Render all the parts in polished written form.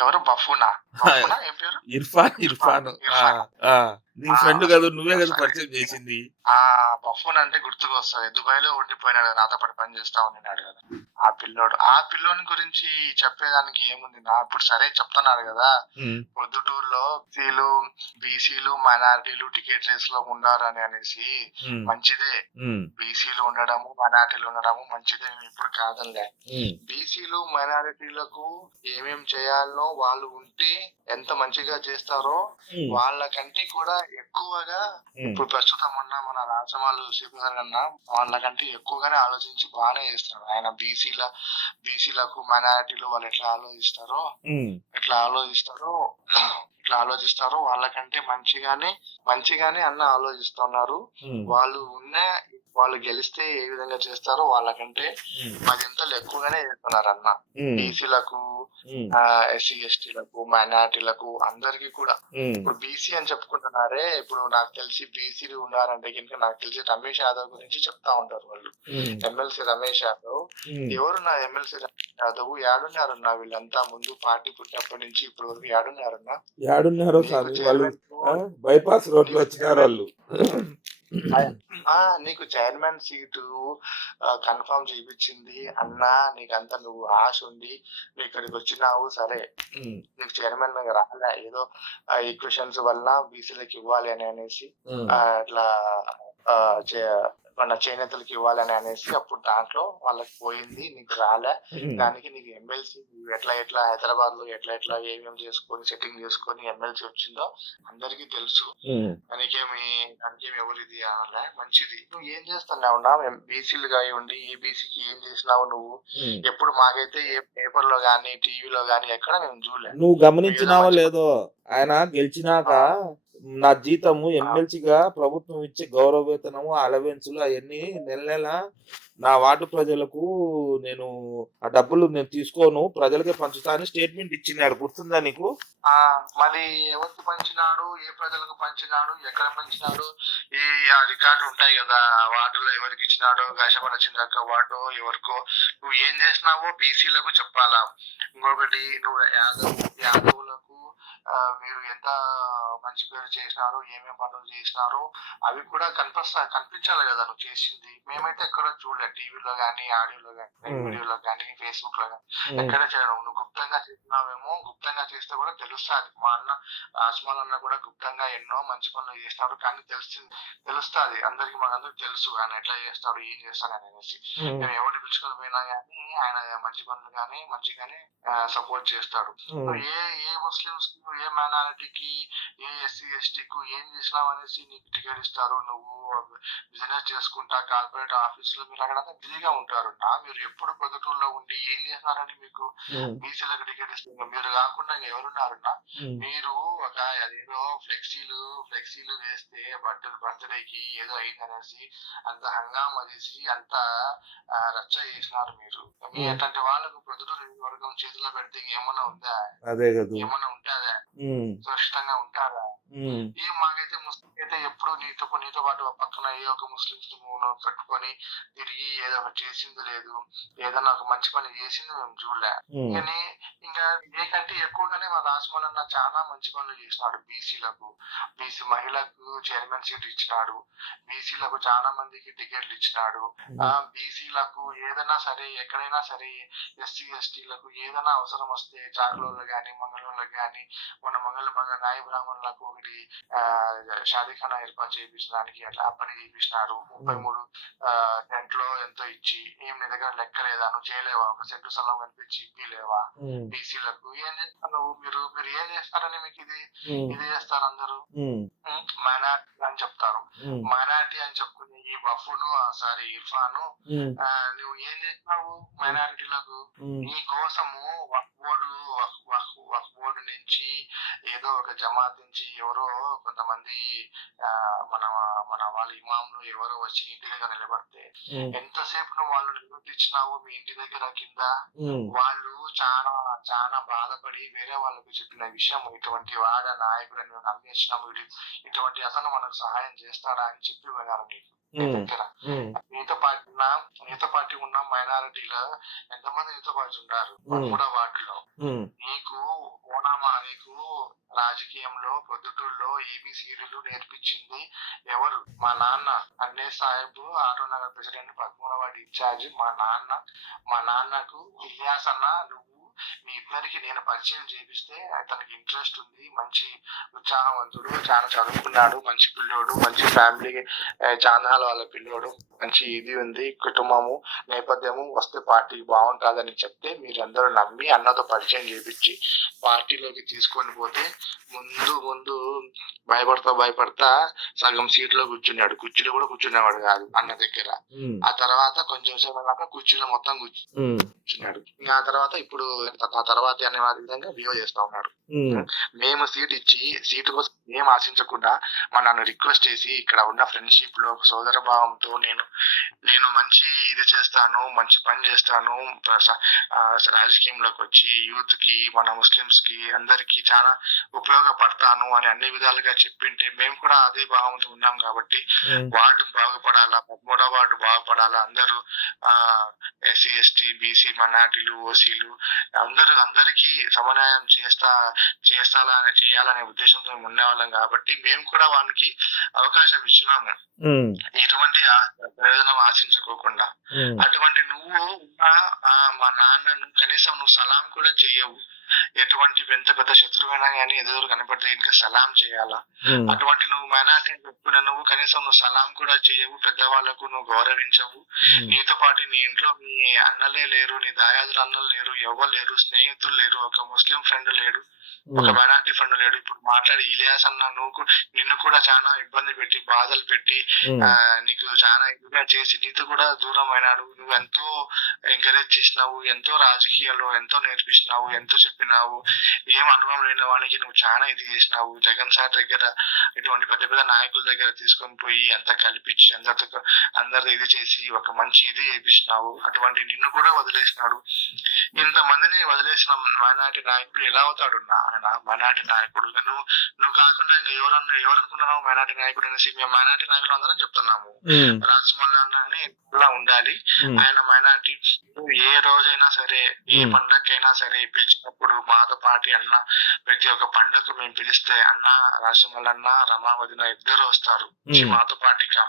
ఎవరు బఫూనా? బఫూనా ఏం పేరు? ఇర్ఫాన్. ఇర్ఫాన్. ఇర్ఫాన్. ఆ! ఇర్ఫానా? ఆ! నీ ఆ! ఫ్రెండ్ అసలు గదా! నువ్వే గదా సరే. పరిచయం జేసింది. ఆ! బఫూన్ అంటే గుర్తుకొస్తది. దుబాయ్‌లో ఉండిపోయినాడు గదా! నాతో పాటు పని చేస్తా ఉండినాడు గదా! ఆ పిల్లోడు. ఆ పిల్లోని గురించి చెప్పేదానికి ఏముంది ఇప్పుడు సరే చెప్తున్నారు గదా! హ్మ్. పొద్దుటూరులో బీసీలు, మైనారిటీలు టికెట్ రేస్‌లో ఉండారని అనేసి హ్మ్. మంచిదే. హ్మ్. బీసీలు ఉండడము, మైనారిటీలు ఉండడము మంచిదే. నేనెప్పుడు కాదనలే. హ్మ్. బీసీలు, మైనారిటీలకు ఏమేం చేయాలనో వాళ్ళు ఉంటే ఎంత మంచిగా చేస్తారో హ్మ్. వాళ్ళకంటే కూడా ఎక్కువగా హ్మ్. ఇప్పుడు ప్రస్తుతం ఉన్న మన రాచమల్లు సీతారామన్ అన్న వాళ్ళకంటే ఎక్కువగానే ఆలోచించి బానే చేస్తున్నాడు. ఆయన బీసీలకు మైనారిటీలు వాళ్ళు ఎట్లా ఆలోచిస్తారో హ్మ్. ఎట్లా ఆలోచిస్తారో ఇట్లా ఆలోచిస్తారో వాళ్ళకంటే మంచిగానే అన్న ఆలోచిస్తున్నారు. హ్మ్. వాళ్ళు గెలిస్తే ఏ విధంగా చేస్తారో వాళ్ళకంటే హ్మ్. 10 ఎక్కువగానే చేస్తున్నారన్న. హ్మ్. బీసీలకు, హ్మ్. ఎస్సీ, ఎస్టీలకు, మైనారిటీలకు అందరికి కూడా. హ్మ్. ఇప్పుడు బీసీ అని చెప్పుకుంటున్నారే, ఇప్పుడు నాకు తెలిసి బీసీలు ఉన్నారంటే గనుక నాకు తెలిసి రమేష్ యాదవ్ గురించి చెప్తా ఉంటారు వాళ్ళు. హ్మ్. ఎమ్మెల్సీ రమేష్ యాదవ్. హ్మ్. ఎవరున్నా ఎమ్మెల్సీ రమేష్ యాదవ్ యాడున్నారన్నా వీళ్ళంతా ముందు పార్టీ పుట్టినప్పటి నుంచి ఇప్పటి వరకు యాడున్నారన్నా? యాడున్నారో నీకు స్వామి వాళ్ళు చైర్మన్ బైపాస్ రోడ్లో నీకు వచ్చినారు చైర్మన్ వాళ్ళు. నీకు చైర్మన్ సీటు కన్ఫర్మ్ చేయించింది అన్నా. నీకంతా నువ్వు ఆశ ఉండి నువ్వు ఇక్కడికి వచ్చినావు సరే. హ్మ్. నీకు చైర్మన్ రాలే ఏదో ఈక్వేషన్స్ వల్ల బీసీలకు ఇవ్వాలి అని అనేసి హ్మ్. ఇట్లా మన చేనేతలకు ఇవ్వాలని అనేసి అప్పుడు దాంట్లో వాళ్ళకి పోయింది. నీకు రాలే. హ్మ్. దానికి నీకు ఎమ్మెల్సీ ఎట్లా హైదరాబాద్ లో ఎట్లా ఏమేమి చేసుకొని సెట్టింగ్ చేసుకొని ఎమ్మెల్సీ వచ్చిందో అందరికీ తెలుసు. హ్మ్. దానికేమి ఎవరిది అనలే. మంచిది. నువ్వు ఏం చేస్తున్నావున్నా? బీసీలుగా అయి ఉండి ఏ బీసీకి ఏం చేసినావు నువ్వు? హ్మ్. ఎప్పుడు మాకైతే ఏ పేపర్‌లో గాని, టీవీలో గాని ఎక్కడ మేము చూడలే. నువ్వు నువ్వేదో గమనించినావో మంచి లేదో ఆయన గెలిచినాక ఆ! నా జీతము ఆ! ఎమ్మెల్సీగా ప్రభుత్వం ఇచ్చే గౌరవ వేతనము, అలవెన్సులు అయన్నీ నెల నా వార్డు ప్రజలకు నేను ఆ డబ్బులు నేను తీసుకోను ప్రజలకే పంచుతా అని స్టేట్మెంట్ ఇచ్చినాడు. గుర్తుందా నీకు? ఆ! మళ్ళీ ఎవరికి పంచినాడు? ఏ ప్రజలకు పంచినాడు? ఎక్కడ పంచినాడు? ఈ రికార్డులు ఉంటాయి గదా! వార్డులో ఎవరికి ఇచ్చినాడో, గాశపడ చంద్రక్క వార్డో ఎవరికో నువ్వు ఏం చేసినావో బీసీలకు చెప్పాలా. ఇంకొకటి నువ్వు యాదవులకు మీరు ఎంత మంచి పేరు చేసినారో, ఏమేం పనులు చేసినారో అవి కూడా కనిపించాలి గదా నువ్వు చేసింది. మేమైతే ఎక్కడ చూడలే. టీవీలో గాని, ఆడియోలో గాని, వీడియోలో గాని, ఫేస్‌బుక్‌లో గాని ఎక్కడ చేయడం. నువ్వు గుప్తంగా చేసినావేమో, గుప్తంగా చేస్తే కూడా తెలుస్తాది. మా అన్న రాజ్‌మోహన్ అన్న కూడా గుప్తంగా ఎన్నో మంచి పనులు చేసినాడు. కానీ తెలుస్తాది. మనందరికి తెలుసు ఆయన ఎట్లా చేస్తాడు, ఏం చేస్తాడని అనేసి. మేము ఎవరిని పిలుచుకొని పోయినా గానీ ఆయన మంచి పనులు గానీ మంచిగానే సపోర్ట్ చేస్తాడు. నువ్వు ఏ ముస్లిమ్స్‌కి, ఏ మైనారిటీకి, ఏ ఎస్సీ, ఎస్టీకు ఏం చేసినావనేసి నీకు టికెట్ ఇస్తారు. నువ్వు బిజినెస్ చేసుకుంటా కార్పొరేట్ ఆఫీస్‌లో మీరు అక్కడంతా బిజీగా ఉంటారు. మీరు ఎప్పుడు పొద్దుటూరులో ఉండి ఏం చేస్తున్నారని మీకు బీసీలకు టికెట్ ఇస్తున్నారు. మీరు కాకుండా ఎవరున్నారన్నా? మీరు ఒక అదేదో ఫ్లెక్సీలు వేస్తే బర్త్‌డేకి ఏదో అయిందనేసి అంత హంగామా చేసి అంత రచ్చ చేసినారు మీరు. మీ అట్లాంటి వాళ్ళకు ప్రొద్దుటూరు నియోజకవర్గం చేతిలో పెడితే ఏమన్నా ఉందా? అదే కదా. ఏమన్నా ఉంటదా? సురక్షితంగా ఉంటారా? మాకైతే ముస్లిం అయితే ఎప్పుడు నీతో పాటు పక్కన ఏ ఒక ముస్లింస్ పెట్టుకొని తిరిగి ఏదో ఒకటి చేసింది లేదు. ఏదన్నా ఒక మంచి పని చేసింది మేము చూడలే. కానీ ఇంకా నీకంటే ఎక్కువగానే మా రాజ్‌మోహన్ అన్న చాలా మంచి పనులు చేసినాడు బీసీలకు. బీసీ మహిళలకు చైర్మన్ సీట్ ఇచ్చినాడు. బీసీలకు చాలా మందికి టికెట్లు ఇచ్చినాడు. బీసీలకు ఏదైనా సరే ఎక్కడైనా సరే ఎస్సీ, ఎస్టీలకు ఏదైనా అవసరం వస్తే చాకలోళ్ళకి గాని, మంగళోళ్ళకి గాని మొన్న నాయ బ్రాహ్మణులకు ఒకటి షాదీఖానా ఏర్పాటు చేయించడానికి అట్లా పని చేయించినారు. 33 టెంట్లో ఎంతో ఇచ్చి ఏం నీ దగ్గర లెక్క లేదా? నువ్వు చేయలేవా? ఒక సెంటు స్థలం కనిపించి ఇప్పిలేవా? బీసీలకు ఏం చేస్తారు మీరు ఏం చేస్తారని మీకు ఇది చేస్తారు అందరూ. మైనార్టీ అని చెప్తారు. మైనార్టీ అని చెప్పుకునే ఈ బఫును ఇర్ఫాను నువ్వు ఏం చేసినావు మైనారిటీలకు? నీ కోసము వక్ఫ్ బోర్డు నుంచి ఏదో ఒక జమాత్ నుంచి ఎవరో కొంతమంది మన మన వాళ్ళ ఇమాంలు ఎవరో వచ్చి ఇంటి దగ్గర నిలబడితే ఎంతసేపు నువ్వు వాళ్ళు నిలబెట్టించినావు మీ ఇంటి దగ్గర కింద. వాళ్ళు చాలా చాలా బాధపడి వేరే వాళ్ళకు చెప్పిన విషయం ఇటువంటి వాడ నాయకుడని మేము నమ్మేసినాము. ఇటువంటి అతను మనకు సహాయం చేస్తాడా అని చెప్పి వినారు నీకు దగ్గర. నీతో పాటు ఉన్న మైనారిటీలో ఎంతమంది నీతో పాటు ఉన్నారు 13వ వార్డులో. నీకు మామ నీకు రాజకీయంలో పొద్దుటూరులో ఏబిసిడీలు నేర్పించింది ఎవరు? మా నాన్న అన్నే సాహెబ్ ఆటో నగర్ ప్రెసిడెంట్ 13వ వార్డు ఇన్ఛార్జ్ మా నాన్నకు ఇలియాస్ అన్న నువ్వు మీ ఇద్దరికి నేను పరిచయం చేపిస్తే అతనికి ఇంట్రెస్ట్ ఉంది, మంచి ఉత్సాహవంతుడు, చాలా చదువుకున్నాడు, మంచి పిల్లోడు, మంచి ఫ్యామిలీ చాందాల వాళ్ళ పిల్లోడు, మంచి ఇది ఉంది, కుటుంబము నేపథ్యము, వస్తే పార్టీ బాగుంటుందని చెప్తే మీరందరూ నమ్మి అన్నతో పరిచయం చేపించి పార్టీలోకి తీసుకొని పోతే ముందు భయపడతా సగం సీట్లో కూర్చున్నాడు. కుర్చీలో కూడా కూర్చునేవాడు కాదు అన్న దగ్గర. ఆ తర్వాత కొంచెం సేపు కుర్చీలో మొత్తం కూర్చున్నాడు. ఆ తర్వాత ఇప్పుడు ఆ తర్వాత అనే విధంగా బిహేవ్ చేస్తా ఉన్నాడు. మేము సీటు కోసం ఏం ఆశించకుండా నన్ను రిక్వెస్ట్ చేసి ఇక్కడ ఉన్న ఫ్రెండ్షిప్ లో సోదర భావంతో నేను మంచి ఇది చేస్తాను, మంచి పని చేస్తాను, రాజకీయంలోకి వచ్చి యూత్ కి మన ముస్లిమ్స్ కి అందరికి చాలా ఉపయోగపడతాను అని అన్ని విధాలుగా చెప్పింటే మేము కూడా అదే భావంతో ఉన్నాం కాబట్టి వార్డు బాగుపడాలా, 13వ వార్డు బాగుపడాలా, అందరూ ఎస్సీ ఎస్టీ బీసీ మైనార్టీలు ఓసీలు అందరికీ సమన్వయం చేయాలనే ఉద్దేశంతో ఉండేవాళ్ళం కాబట్టి మేము కూడా వానికి అవకాశం ఇచ్చినాము, ఎటువంటి ప్రయోజనం ఆశించుకోకుండా. అటువంటి నువ్వు మా నాన్నను కనీసం నువ్వు సలాం కూడా చెయ్యవు. ఎటువంటి ఎంత పెద్ద శత్రువైనా కానీ ఎదురు కనపడితే ఇంకా సలాం చేయాలా? అటువంటి నువ్వు మైనార్టీ చెప్పుకున్న నువ్వు కనీసం నువ్వు సలాం కూడా చేయవు, పెద్దవాళ్లకు నువ్వు గౌరవించవు. నీతో పాటు నీ ఇంట్లో మీ అన్నలే లేరు, నీ దాయాదులు అన్నలు లేరు, ఎవరు లేరు, స్నేహితులు లేరు, ఒక ముస్లిం ఫ్రెండ్ లేడు, ఒక మైనార్టీ ఫ్రెండ్ లేడు. ఇప్పుడు మాట్లాడి ఇలియాస్ అన్న నిన్ను కూడా చాలా ఇబ్బంది పెట్టి బాధలు పెట్టి నీకు చాలా ఇదిగా చేసి నీతో కూడా దూరం అయినాడు. నువ్వు ఎంతో ఎంకరేజ్ చేసినావు, ఎంతో రాజకీయాల్లో ఎంతో నేర్పించినావు, ఎంతో చెప్పినావు. ఏం అనుభవం లేని వానికి నువ్వు చాలా ఇది చేసినావు. జగన్ సార్ దగ్గర ఇటువంటి పెద్ద పెద్ద నాయకుల దగ్గర తీసుకొని పోయి అంతా కల్పించి అందరితో ఇది చేసి ఒక మంచి ఇది చేపించినావు. అటువంటి నిన్ను కూడా వదిలేసినాడు. ఇంతమందిని వదిలేసిన మైనార్టీ నాయకుడు ఎలా అవుతాడు? ఆయన మైనార్టీ నాయకుడు. నువ్వు కాకుండా ఇంకా ఎవరనుకున్నావు మైనార్టీ నాయకుడు అనేసి? మేము మైనార్టీ నాయకులు అందరం చెప్తున్నాము, రాజమౌళి అన్నని ఇలా ఉండాలి. ఆయన మైనార్టీ ఏ రోజైనా సరే, ఏ పండగకైనా సరే పిలిచినప్పుడు మాతో పార్టీ అన్న ప్రతి ఒక్క పండుగకు మేము పిలిస్తే అన్న రాజమౌళి అన్న రమావదిన ఇద్దరు వస్తారు, మాతో పార్టీకి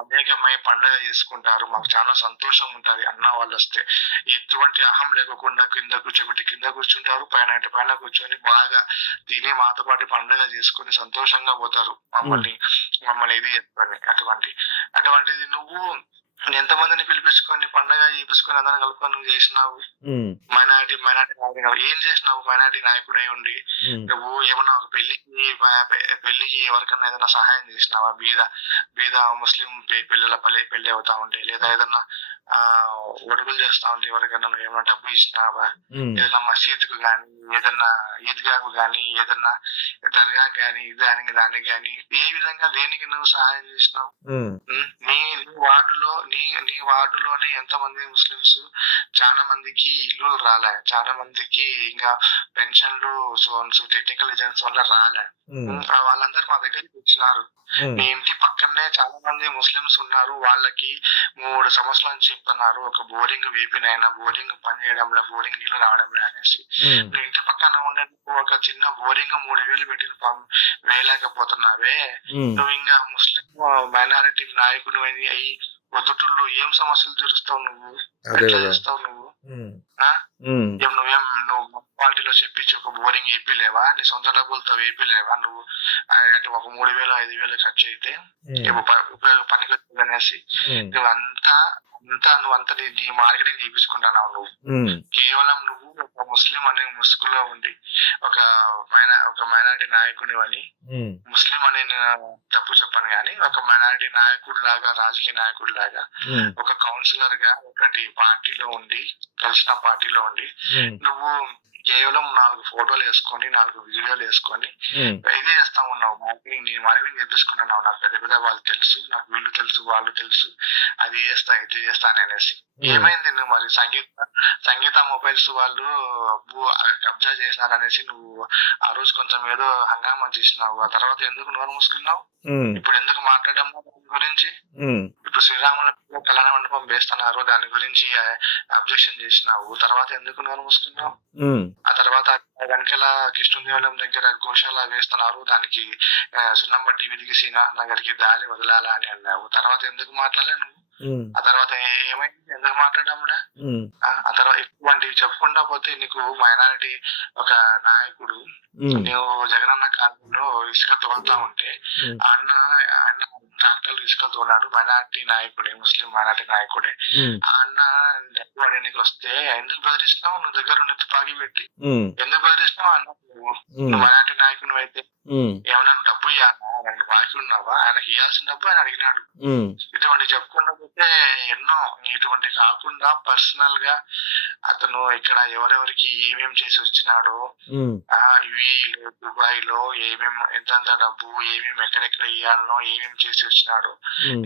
అనేకమై పండుగ చేసుకుంటారు. మాకు చాలా సంతోషం ఉంటది అన్న వాళ్ళు వస్తే. ఎటువంటి అహం లేకుండా కింద కూర్చుంటారు, పైన కూర్చొని బాగా తిని మాతో పాటు పండుగ చేసుకుని సంతోషంగా పోతారు. మమ్మల్ని ఇది చెప్పండి. అటువంటిది నువ్వు ఎంతమందిని పిలిపించుకొని పండుగ చేపించుకొని అందరం కలుపుకొని నువ్వు చేసినావు. మైనార్టీ నాయకుడు ఏం చేసినావు? మైనార్టీ నాయకుడు అయి ఉండి నువ్వు ఏమన్నా ఒక పెళ్లికి ఎవరికన్నా ఏదైనా సహాయం చేసినావా? బీద ముస్లిం పిల్లల పెళ్లి అవుతా ఉండే, లేదా ఏదన్నా ఒడుగులు చేస్తా ఉంటే ఎవరికైనా నువ్వు ఏమైనా డబ్బు ఇచ్చినావా? ఏదైనా మసీదుకు గాని, ఏదన్నా ఈద్గాకు గాని, ఏదన్నా దర్గా గాని, దానికి గాని ఏ విధంగా దేనికి నువ్వు సహాయం చేసినావు? నీ వార్డులోనే ఎంత మంది ముస్లిమ్స్, చాలా మందికి ఇల్లు రాలే, చాలా మందికి ఇంకా పెన్షన్లు టెక్నికల్ ఏజెన్సీ వల్ల రాలే. వాళ్ళందరూ మా దగ్గరికి వచ్చినారు. మీ ఇంటి పక్కనే చాలా మంది ముస్లిమ్స్ ఉన్నారు, వాళ్ళకి 3 సంవత్సరాల నుంచి చెప్తున్నారు ఒక బోరింగ్ వేపినైనా బోరింగ్ పని చేయడంలో, బోరింగ్ నీళ్లు రావడంలో అనేసి. ఇంటి పక్కన ఉండే ఒక చిన్న బోరింగ్ 3,000 పెట్టి వేయలేకపోతున్నావే. నువ్వు ఇంకా ముస్లిం మైనారిటీ నాయకుడు అయ్యి పొద్దుటూరులో ఏం సమస్యలు తీరుస్తావు? నువ్వు ఎట్లా చేస్తావు? నువ్వు మున్సిపాలిటీలో చెప్పించి ఒక బోరింగ్ వేపిలేవా? నీ సొంత డబ్బులతో వేపిలేవా? నువ్వు ఒక 3,000 5,000 ఖర్చు అయితే పనికి వచ్చింది అనేసి నువ్వంతా నీ మార్కెటింగ్ చేయించుకుంటున్నావు. నువ్వు కేవలం నువ్వు ఒక ముస్లిం అనే ముసుగులో ఉండి ఒక మైనారిటీ నాయకుడి అని, ముస్లిం అని తప్పు చెప్పను కానీ ఒక మైనారిటీ నాయకుడు లాగా, రాజకీయ నాయకుడు లాగా, ఒక కౌన్సిలర్ గా ఒకటి పార్టీలో ఉండి, కలిసిన పార్టీలో ఉండి నువ్వు కేవలం 4 ఫోటోలు వేసుకొని 4 వీడియోలు వేసుకొని ఇది చేస్తా ఉన్నావు. మార్కెటింగ్ చేపించుకుంటున్నావు. నాకు పెద్ద వాళ్ళు తెలుసు, నాకు వీళ్ళు తెలుసు, వాళ్ళు తెలుసు, అది చేస్తా ఇది చేస్తా అనేసి. ఏమైంది? నువ్వు మరి సంగీత మొబైల్స్ వాళ్ళు కబ్జా చేసినారనేసి నువ్వు ఆ రోజు కొంచెం ఏదో హంగామా చేసినావు. ఆ తర్వాత ఎందుకు నోరు మూసుకున్నావు? ఇప్పుడు ఎందుకు మాట్లాడడం దాని గురించి? ఇప్పుడు శ్రీరాముల కళ్యాణ మండపం వేస్తున్నారు, దాని గురించి అబ్జెక్షన్ చేసినావు. తర్వాత ఎందుకు నోరు మూసుకున్నావు? ఆ తర్వాత వెనకాల కృష్ణదేవరం దగ్గర గోశాల వేస్తున్నారు, దానికి సున్నం బట్టి వెలిగిసిన నగరికి దారి వదలాలా అని అన్నావు. తర్వాత ఎందుకు మాట్లాడలే నువ్వు? ఆ తర్వాత ఏమైంది, ఎందుకు మాట్లాడడంలా? ఆ తర్వాత ఇటువంటివి చెప్పుకుంటా పోతే నీకు మైనారిటీ ఒక నాయకుడు, నువ్వు జగనన్న కాలంలో ఇసుక తోలుతా ఉంటే ఆ అన్న ట్రాక్టర్ ఇసుక తోలాడు, మైనారిటీ నాయకుడే, ముస్లిం మైనారిటీ నాయకుడే. ఆ అన్న డబ్బు అడగడానికి వస్తే ఎందుకు బెదిరిస్తున్నావు? నువ్వు దగ్గర ఉన్న తుపాకీ పెట్టి ఎందుకు బెదిరిస్తున్నావు? అన్న నువ్వు మైనారిటీ నాయకుడు అయితే ఏమన్నా డబ్బు ఇవ్వాలా? ఆయన బాకీ ఉన్నావా? ఆయనకి ఇవ్వాల్సిన డబ్బు ఆయన అడిగినాడు. ఇటువంటి చెప్పుకుంటా పోతే ఎన్నో. ఇటువంటి కాకుండా పర్సనల్ గా అతను ఇక్కడ ఎవరెవరికి ఏమేం చేసి వచ్చినాడో, ఇవి దుబాయ్ లో ఎంతెంత డబ్బు, ఎక్కడెక్కడ ఇవ్వాలనో, ఏమేం చేసి వచ్చినాడో,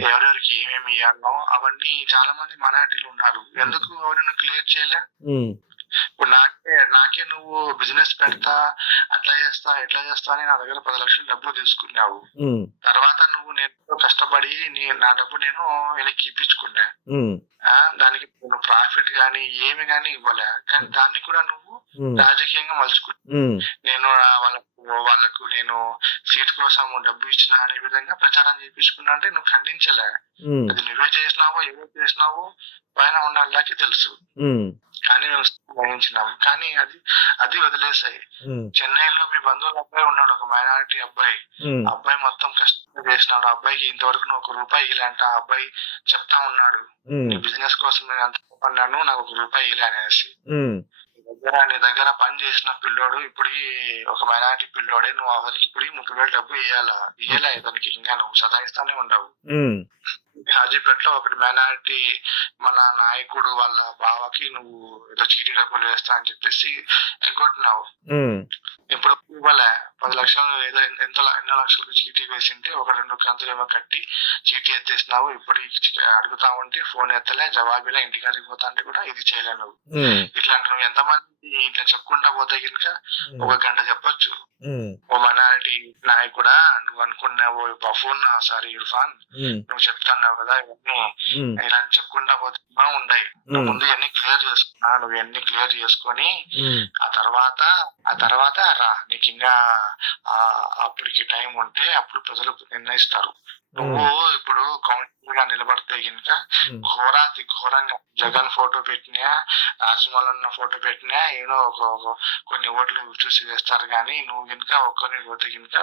ఎవరెవరికి ఏమేమి ఇవ్వాలనో అవన్నీ చాలా మంది మైనారిటీలు ఉన్నారు. ఎందుకు ఎవరైనా క్లియర్ చేయలే? ఇప్పుడు నాకే నువ్వు బిజినెస్ పెడతా, అట్లా చేస్తా, ఎట్లా చేస్తా అని నా దగ్గర 10 లక్షలు డబ్బులు తీసుకున్నావు. తర్వాత నువ్వు నేను కష్టపడి నా డబ్బు నేను వెనక్కి ఇప్పించుకున్నా. దానికి నువ్వు ప్రాఫిట్ గానీ ఏమి గానీ ఇవ్వలే, కానీ దాన్ని కూడా నువ్వు రాజకీయంగా మలుచుకున్నా. నేను వాళ్ళకు నేను సీట్ కోసం డబ్బు ఇచ్చిన అనే విధంగా ప్రచారం చేయించుకున్నా అంటే నువ్వు ఖండించలే. అది నువ్వే చేసినావో ఏమో చేసినావో పైన ఉన్న అల్లాకి తెలుసు, కానీ మేము గ్రహించినాము. కానీ అది వదిలేసాయి. చెన్నైలో మీ బంధువుల అబ్బాయి ఉన్నాడు, ఒక మైనారిటీ అబ్బాయి. అబ్బాయి మొత్తం కష్టంగా చేసినాడు. అబ్బాయికి ఇంతవరకు నువ్వు 1 రూపాయి ఇలాంటి ఆ అబ్బాయి చెప్తా ఉన్నాడు, నీ బిజినెస్ కోసం నేను అంత పన్నాను, నాకు 1 రూపాయి ఇలా అనేసి. నీ దగ్గర పని చేసిన పిల్లోడు ఇప్పటికి ఒక మైనారిటీ పిల్లోడే, నువ్వు అతనికి ఇప్పుడు 30,000 డబ్బు ఇయ్యలే అతనికి, ఇంకా నువ్వు సతాయిస్తానే ఉండవు. హాజీపేటలో ఒకటి మైనారిటీ మన నాయకుడు వాళ్ళ బావకి నువ్వు ఏదో చీటీ డబ్బులు వేస్తా అని చెప్పేసి ఎగ్గొట్టినావు. ఇప్పుడు ఇవ్వలే 10 లక్షలు ఏదో ఎన్నో లక్షలకు చీటీ వేసింటే 1-2 కంతులు ఏమో కట్టి చీటీ ఎత్తేసినావు. ఇప్పుడు అడుగుతా ఉంటే ఫోన్ ఎత్తలే, జవాబులే, ఇంటికి అడిగిపోతా అంటే కూడా ఇది చేయలే నువ్వు. ఇట్లాంటి నువ్వు ఎంతమంది ఇట్లా చెప్పుకుంటా పోతే కనుక 1 గంట చెప్పొచ్చు. ఓ మైనారిటీ నాయకుడా, నువ్వు అనుకున్నావు బఫూన్, సారీ ఇర్ఫాన్, నువ్వు చెప్తున్నావు కదా ఇవన్నీ, ఇలాంటి చెప్పుకుంటా పోతే ఉండయి. నువ్వు ముందు ఇవన్నీ క్లియర్ చేసుకున్నా, నువ్వు ఇవన్నీ క్లియర్ చేసుకొని ఆ తర్వాత రా. నీకు ఇంకా అప్పటికి టైం ఉంటే అప్పుడు ప్రజలు నిర్ణయిస్తారు. నువ్వు ఇప్పుడు కౌన్సిలర్ గా నిలబడితే కనుక ఘోరాతి ఘోరంగా జగన్ ఫోటో పెట్టినా, రాజమౌళి ఫోటో పెట్టినా ఏదో కొన్ని ఓట్లు చూసి వేస్తారు. కానీ నువ్వు కనుక ఒక్కరిని పోతే కనుక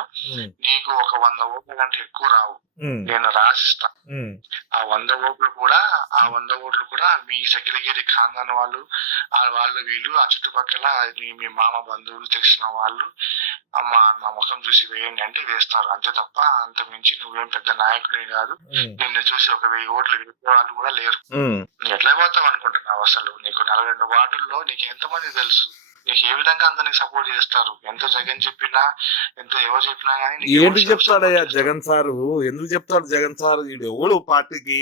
నీకు ఒక 100 ఓట్ల కంటే ఎక్కువ రావు. నేను రాసిస్తా. ఆ 100 ఓట్లు కూడా మీ సకిలిగిరి ఖాందాన్ వాళ్ళు వీళ్ళు, ఆ చుట్టుపక్కల మీ మామ బంధువులు తెలిసిన వాళ్ళు, అమ్మ నా ముఖం చూసి వేయండి అంటే వేస్తారు, అంతే తప్ప అంత మించి నువ్వేం పెద్ద నాయకుడే కాదు. నిన్ను చూసి ఒక 1000 ఓట్లు వేసే వాళ్ళు కూడా లేరు. ఎట్లా పోతావు అనుకుంటున్నావు? అసలు నీకు 42 వార్డుల్లో నీకు ఎంతమంది తెలుసు? నీకు ఏ విధంగా అందరికి సపోర్ట్ చేస్తారు? ఎంత జగన్ చెప్పినా, ఎంత ఎవరు చెప్పినా గానీ ఏంటి చెప్తాడయ్యా జగన్ సారు? ఎందుకు చెప్తాడు జగన్ సార్? వీడు ఎవడు పార్టీకి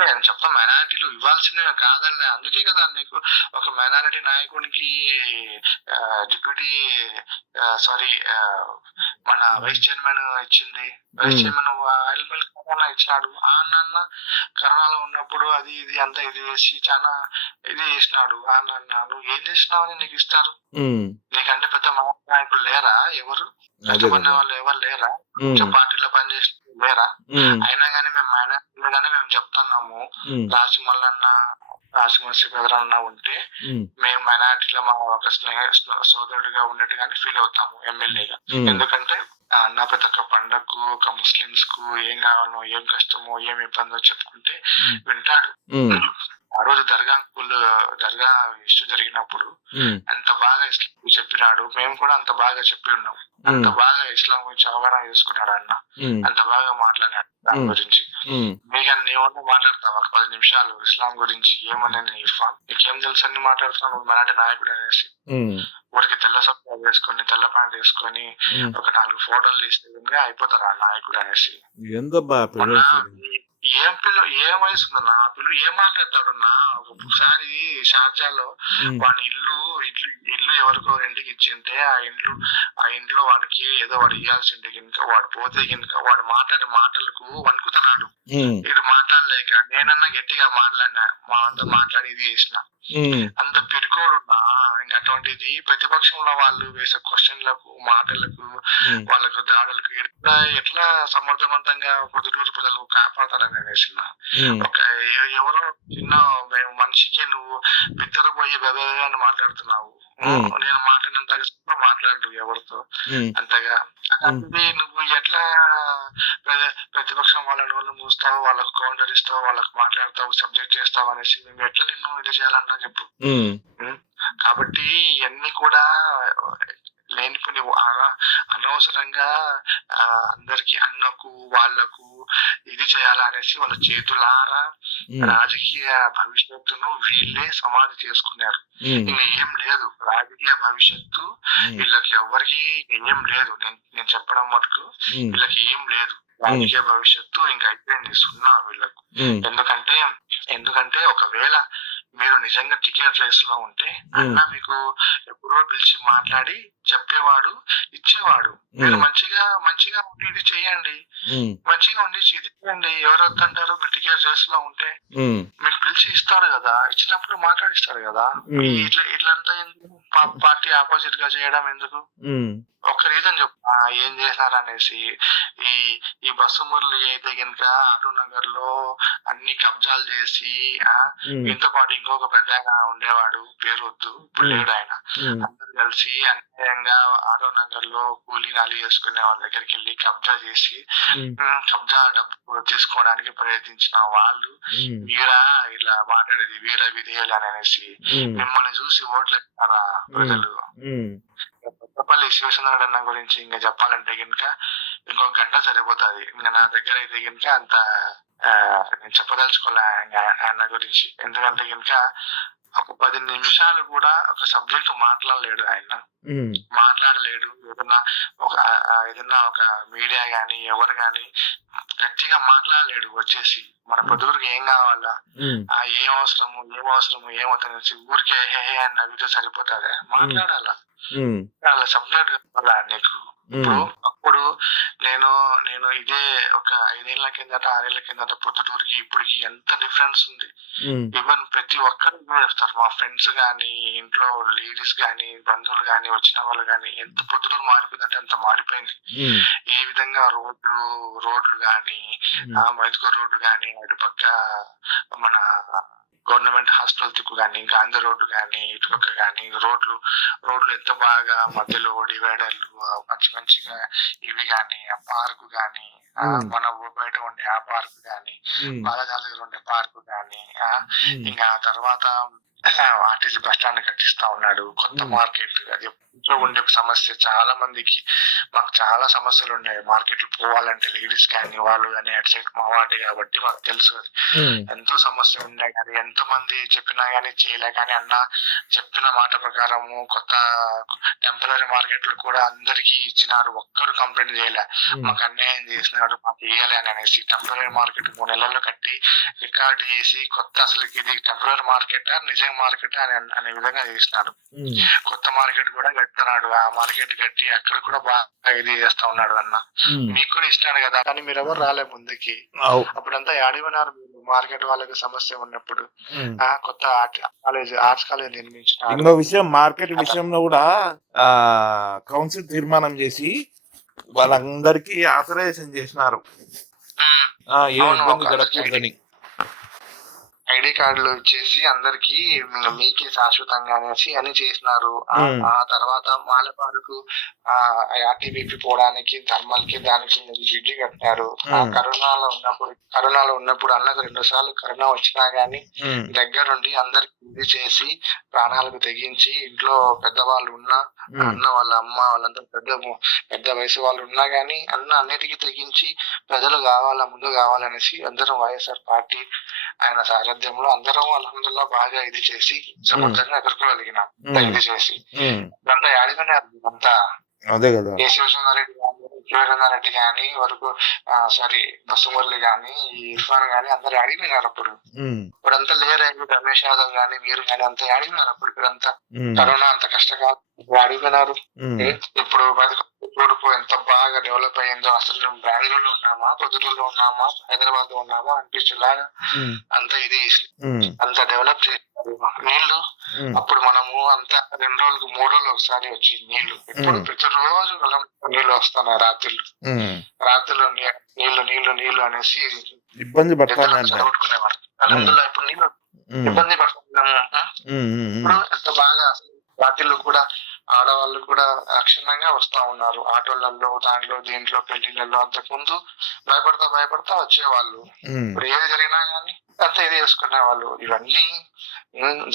నేను చెప్తా, మైనారిటీలు ఇవ్వాల్సినవి కాదండి. అందుకే కదా నీకు ఒక మైనారిటీ నాయకునికి డిప్యూటీ మన వైస్ చైర్మన్ ఇచ్చింది. Vice chairman oil mill corona ఇచ్చినాడు. ఆ అన్న కరోనాలో ఉన్నప్పుడు అది ఇది అంతా ఇది వేసి చాలా ఇది చేసినాడు. ఆ అన్న నువ్వు ఏం చేసినావు అని నీకు ఇస్తారు? నీకంటే పెద్ద నాయకులు లేరా? ఎవరు కష్టపడిన వాళ్ళు ఎవరు లేరా? పార్టీలో పనిచేసిన లేరా? అయినా గానీ మేము మైనారిటీలుగానే మేము చెప్తున్నాము, రాజమౌళి బెదరన్న ఉంటే మేము మైనారిటీలో మా ఒక సోదరుడిగా ఉన్నట్టుగానే ఫీల్ అవుతాము ఎమ్మెల్యేగా. ఎందుకంటే నా ప్రతి ఒక్క పండగకు, ఒక ముస్లింస్ కు ఏం కావాలో, ఏం కష్టమో, ఏం ఇబ్బందో చెప్పుకుంటే వింటాడు. ఆ రోజు దర్గా ఇష్యూ జరిగినప్పుడు అంత బాగా ఇస్లాం చెప్పినాడు. మేము కూడా అంత బాగా చెప్పి ఉన్నాం. అంత బాగా ఇస్లాం గురించి అవగాహన చేసుకున్నాడు అన్న. అంత బాగా మాట్లాడాడు దాని గురించి. మీకన్నా నీవన్నా మాట్లాడతావు ఒక 10 నిమిషాలు ఇస్లాం గురించి? ఏమన్నా ఇర్ఫాన్ నీకేం తెలుసు అన్ని మాట్లాడుతున్నావు మరాఠీ నాయకుడు అనేసి. ఊరికి తెల్ల సొక్క వేసుకొని, తెల్ల ప్యాంట్ వేసుకొని ఒక 4 ఫోటోలు తీస్తే అయిపోతారు ఆ నాయకుడు అనేసి. ఏం వయసు ఉందన్నా ఆ పిల్లలు? ఏం మాట్లాడతాడు నా? ఒకసారి షార్జాలో వాడి ఇల్లు ఎవరికో రెంట్కి ఇచ్చింటే ఉంటే ఆ ఇంట్లో వాడికి ఏదో వాడు ఇయ్యాల్సిండే గినక వాడు పోతే గినక వాడు మాట్లాడే మాటలకు వణుకుతున్నాడు. వీడు మాట్లాడలేక నేనన్నా గట్టిగా మాట్లాడినా, మా అంతా మాట్లాడి ఇది చేసిన, అంత పిరుకోడున్నా. ఇంకా అటువంటిది ప్రతిపక్షంలో వాళ్ళు వేసే క్వశ్చన్లకు, మాటలకు, వాళ్ళకు దాడులకు ఎట్లా సమర్థవంతంగా పొద్దుటూరు ప్రజలకు కాపాడతారని అనేసిన. ఒక ఎవరో చిన్న మనిషికి నువ్వు బిత్తరపోయి బెబని మాట్లాడుతున్నావు. నేను మాట్లాడినంతగా మాట్లాడు ఎవరితో అంతగా. నువ్వు ఎట్లా ప్రతిపక్షం వాళ్ళని మూస్తావు, వాళ్ళకు కౌంటర్ ఇస్తావు, వాళ్ళకు మాట్లాడతావు, సబ్జెక్ట్ చేస్తావు అనేసి మేము ఎట్లా నిన్ను ఇది చేయాలన్నా చెప్పు. కాబట్టి ఇవన్నీ కూడా లేనిపోయి అనవసరంగా అందరికి అన్నకు వాళ్ళకు ఇది చేయాలనేసి వాళ్ళ చేతులారా రాజకీయ భవిష్యత్తును వీళ్ళే సమాధి చేసుకున్నారు. ఇంకా ఏం లేదు రాజకీయ భవిష్యత్తు వీళ్ళకి ఎవరికి ఏం లేదు. నేను చెప్పడం మటుకు వీళ్ళకి ఏం లేదు రాజకీయ భవిష్యత్తు ఇంకా అయిపోయింది, సున్నా వీళ్ళకు. ఎందుకంటే ఒకవేళ మీరు నిజంగా టికెట్ రేస్ లో ఉంటే అన్న మీకు ఎప్పుడో పిలిచి మాట్లాడి చెప్పేవాడు, ఇచ్చేవాడు. మీరు మంచిగా ఉండి ఇది చేయండి, మంచిగా ఉండి ఇది చేయండి. ఎవరు వద్దంటారు? మీరు టికెట్ రేస్ లో ఉంటే మీకు పిలిచి ఇస్తాడు కదా, ఇచ్చినప్పుడు మాట్లాడిస్తాడు కదా. ఇట్లంతా ఎందుకు పార్టీ ఆపోజిట్ గా చేయడం ఎందుకు? ఒక రీజన్ చెప్పు ఏం చేశారు అనేసి. ఈ బస్సు మురళి అయితే కనుక ఆటో నగర్ లో అన్ని కబ్జాలు చేసి ఇంతో పాటు ఇంకొక పెద్ద ఆయన ఉండేవాడు, పేరు వద్దు, ఇప్పుడు లేడు ఆయన. అందరు కలిసి అన్యాయంగా ఆటో నగర్ లో కూలీ నాలి చేసుకునే వాళ్ళ దగ్గరికి వెళ్ళి కబ్జా చేసి కబ్జా డబ్బు తీసుకోవడానికి ప్రయత్నించిన వాళ్ళు వీరా ఇలా మాట్లాడేది వీర విధేయులు అనేసి మిమ్మల్ని చూసి ఓట్లు వేస్తారా ప్రజలు? కొత్తపల్లి శివచంద్రుడు అన్న గురించి ఇంకా చెప్పాలంటే కనుక ఇంకొక గంట సరిపోతుంది. ఇంకా నా దగ్గర అయితే కనుక అంత నేను చెప్పదలుచుకోలే ఆయన గురించి. ఎందుకంటే కనుక ఒక 10 నిమిషాలు కూడా ఒక సబ్జెక్ట్ మాట్లాడలేడు ఆయన, మాట్లాడలేడు. ఏదన్నా ఒక మీడియా గాని ఎవరు గాని గట్టిగా మాట్లాడలేడు. వచ్చేసి మన పొద్దురికి ఏం కావాలా, ఏం అవసరము ఏమవుతుంది ఊరికే హే అని నవ్వితే సరిపోతుందా? మాట్లాడాలా, సబ్జెక్ట్ కావాలా నీకు. అప్పుడు నేను ఇదే ఒక 5 ఏళ్ల కిందట 6 ఏళ్ల కిందట పొద్దుటూరికి ఇప్పటికి ఎంత డిఫరెన్స్ ఉంది. ఈవెన్ ప్రతి ఒక్కరు చెప్తారు, మా ఫ్రెండ్స్ గానీ, ఇంట్లో లేడీస్ గానీ, బంధువులు గానీ, వచ్చిన వాళ్ళు గానీ, ఎంత పొద్దుటూరు మారిపోయిందంటే అంత మారిపోయింది. ఏ విధంగా రోడ్లు గానీ, మైదుకూరు రోడ్డు గానీ, అటు పక్క మన గవర్నమెంట్ హాస్పిటల్ దిక్కు గానీ, గాంధీ రోడ్డు గానీ, ఇటుపక్క గానీ రోడ్లు ఎంత బాగా మధ్యలో డివైడర్లు మంచిగా ఇవి గానీ, ఆ పార్కు గానీ, మన బయట ఉండే ఆ పార్కు గానీ, బాలజాల దగ్గర ఉండే పార్కు గానీ, ఇంకా తర్వాత ఆర్టీసీ బస్ స్టాండ్ కట్టిస్తా ఉన్నాడు, కొత్త మార్కెట్. అది ఎప్పుడో ఉండే సమస్య చాలా మందికి. మాకు చాలా సమస్యలు ఉన్నాయి మార్కెట్లు పోవాలంటే, లేడీస్ కానీ వాళ్ళు కానీ అటు సైడ్ మా వాటి కాబట్టి మాకు తెలుసు. అది ఎంతో సమస్య ఉన్నాయి కానీ ఎంతో మంది చెప్పినా గానీ చేయలే. కానీ అన్న చెప్పిన మాట ప్రకారము కొత్త టెంపరీ మార్కెట్లు కూడా అందరికి ఇచ్చినారు, ఒక్కరు కంప్లైంట్ చేయలే. మాకు అన్యాయం చేసినాడు, మాకు ఇయ్యాలి అని అనేసి టెంపరీ మార్కెట్ 3 నెలల్లో కట్టి రికార్డు చేసి కొత్త అసలు ఇది టెంపరీ మార్కెట్ నిజంగా మార్కెట్ అనే విధంగా చేసినాడు. కొత్త మార్కెట్ కూడా కడుతున్నాడు, ఆ మార్కెట్ కట్టి అక్కడ కూడా బాగా ఇది చేస్తా ఉన్నాడు. అన్న మీకు కూడా ఇచ్చినాడు కదా, కానీ మీరు ఎవరు రాలే ముందుకి. అప్పుడంతా ఆడిపోయినారు మీరు మార్కెట్ వాళ్ళకి సమస్య ఉన్నప్పుడు. కొత్త ఆర్ట్స్ కాలేజ్ నిర్మించిన ఇంకో విషయం, మార్కెట్ విషయంలో కూడా కౌన్సిల్ తీర్మానం చేసి వాళ్ళందరికీ ఆథరైజేషన్ చేసినారు, ఏ ఇబ్బంది జరగకూడదని. ఐడి కార్డులు ఇచ్చేసి అందరికి మీకే శాశ్వతంగా అనేసి అని చేసినారు. ఆ తర్వాత మాలపాడుకు ఆర్టీబీపీ పోవడానికి థర్మల్ కి దానికి బ్రిడ్జి కట్టారు. కరోనాలో ఉన్నప్పుడు అన్నకు 2 సార్లు కరోనా వచ్చినా గానీ దగ్గరుండి అందరికి ఇది చేసి ప్రాణాలకు తెగించి, ఇంట్లో పెద్దవాళ్ళు ఉన్నా, అన్న వాళ్ళ అమ్మ వాళ్ళంతా పెద్ద వయసు వాళ్ళు ఉన్నా గానీ అన్న అన్నిటికీ తెగించి ప్రజలు ముందు కావాలనేసి అందరం వైఎస్ఆర్ పార్టీ ఆయన సారథ్యంలో అందరం అల్హమ్దుల్లా బాగా ఇది చేసి సమర్థంగా ఎదుర్కోగలిగినాం. ఇది చేసి ఇదంతా యాడిపోయినారు. అంతా అదే కదా, కె శివచంద్రారెడ్డి గారు వివేకానందరెడ్డి గాని వరకు సారీ బస్సుమురళి గాని ఈ ఇర్ఫాన్ గాని అందరు అడిగినారు అప్పుడు. ఇప్పుడంతా లేరు రమేష్ యాదవ్ గాని మీరు గాని అంతా అడిగినారు అప్పుడు. ఇప్పుడంతా కరోనా అంత కష్టకాలం అడిగినారు. ఇప్పుడు చూడుకో ఎంత బాగా డెవలప్ అయ్యిందో. అసలు బెంగళూరులో ఉన్నామా, పొద్దుటూరులో ఉన్నామా, హైదరాబాద్ లో ఉన్నామా అనిపించేలాగా అంత ఇది అంత డెవలప్ చేశారు. నీళ్లు అప్పుడు మనము అంతా 2 రోజులకు 3 రోజులు ఒకసారి వచ్చి నీళ్లు. ఇప్పుడు ప్రతిరోజు నీళ్లు వస్తున్నాయి. రాత్రిలో నీళ్లు నీళ్లు నీళ్లు అనేసి ఇబ్బంది పడుకునేవారు. ఇప్పుడు నీళ్లు ఇబ్బంది పడుతున్నాము. ఇప్పుడు ఎంత బాగా వాటిల్లో కూడా ఆడవాళ్ళు కూడా రక్షణంగా వస్తా ఉన్నారు. ఆటోలలో దాంట్లో దీంట్లో పెళ్లిళ్ళలో. అంతకుముందు భయపడతా వచ్చేవాళ్ళు. ఇప్పుడు ఏది జరిగినా గానీ అంతా ఇది చేసుకునే వాళ్ళు. ఇవన్నీ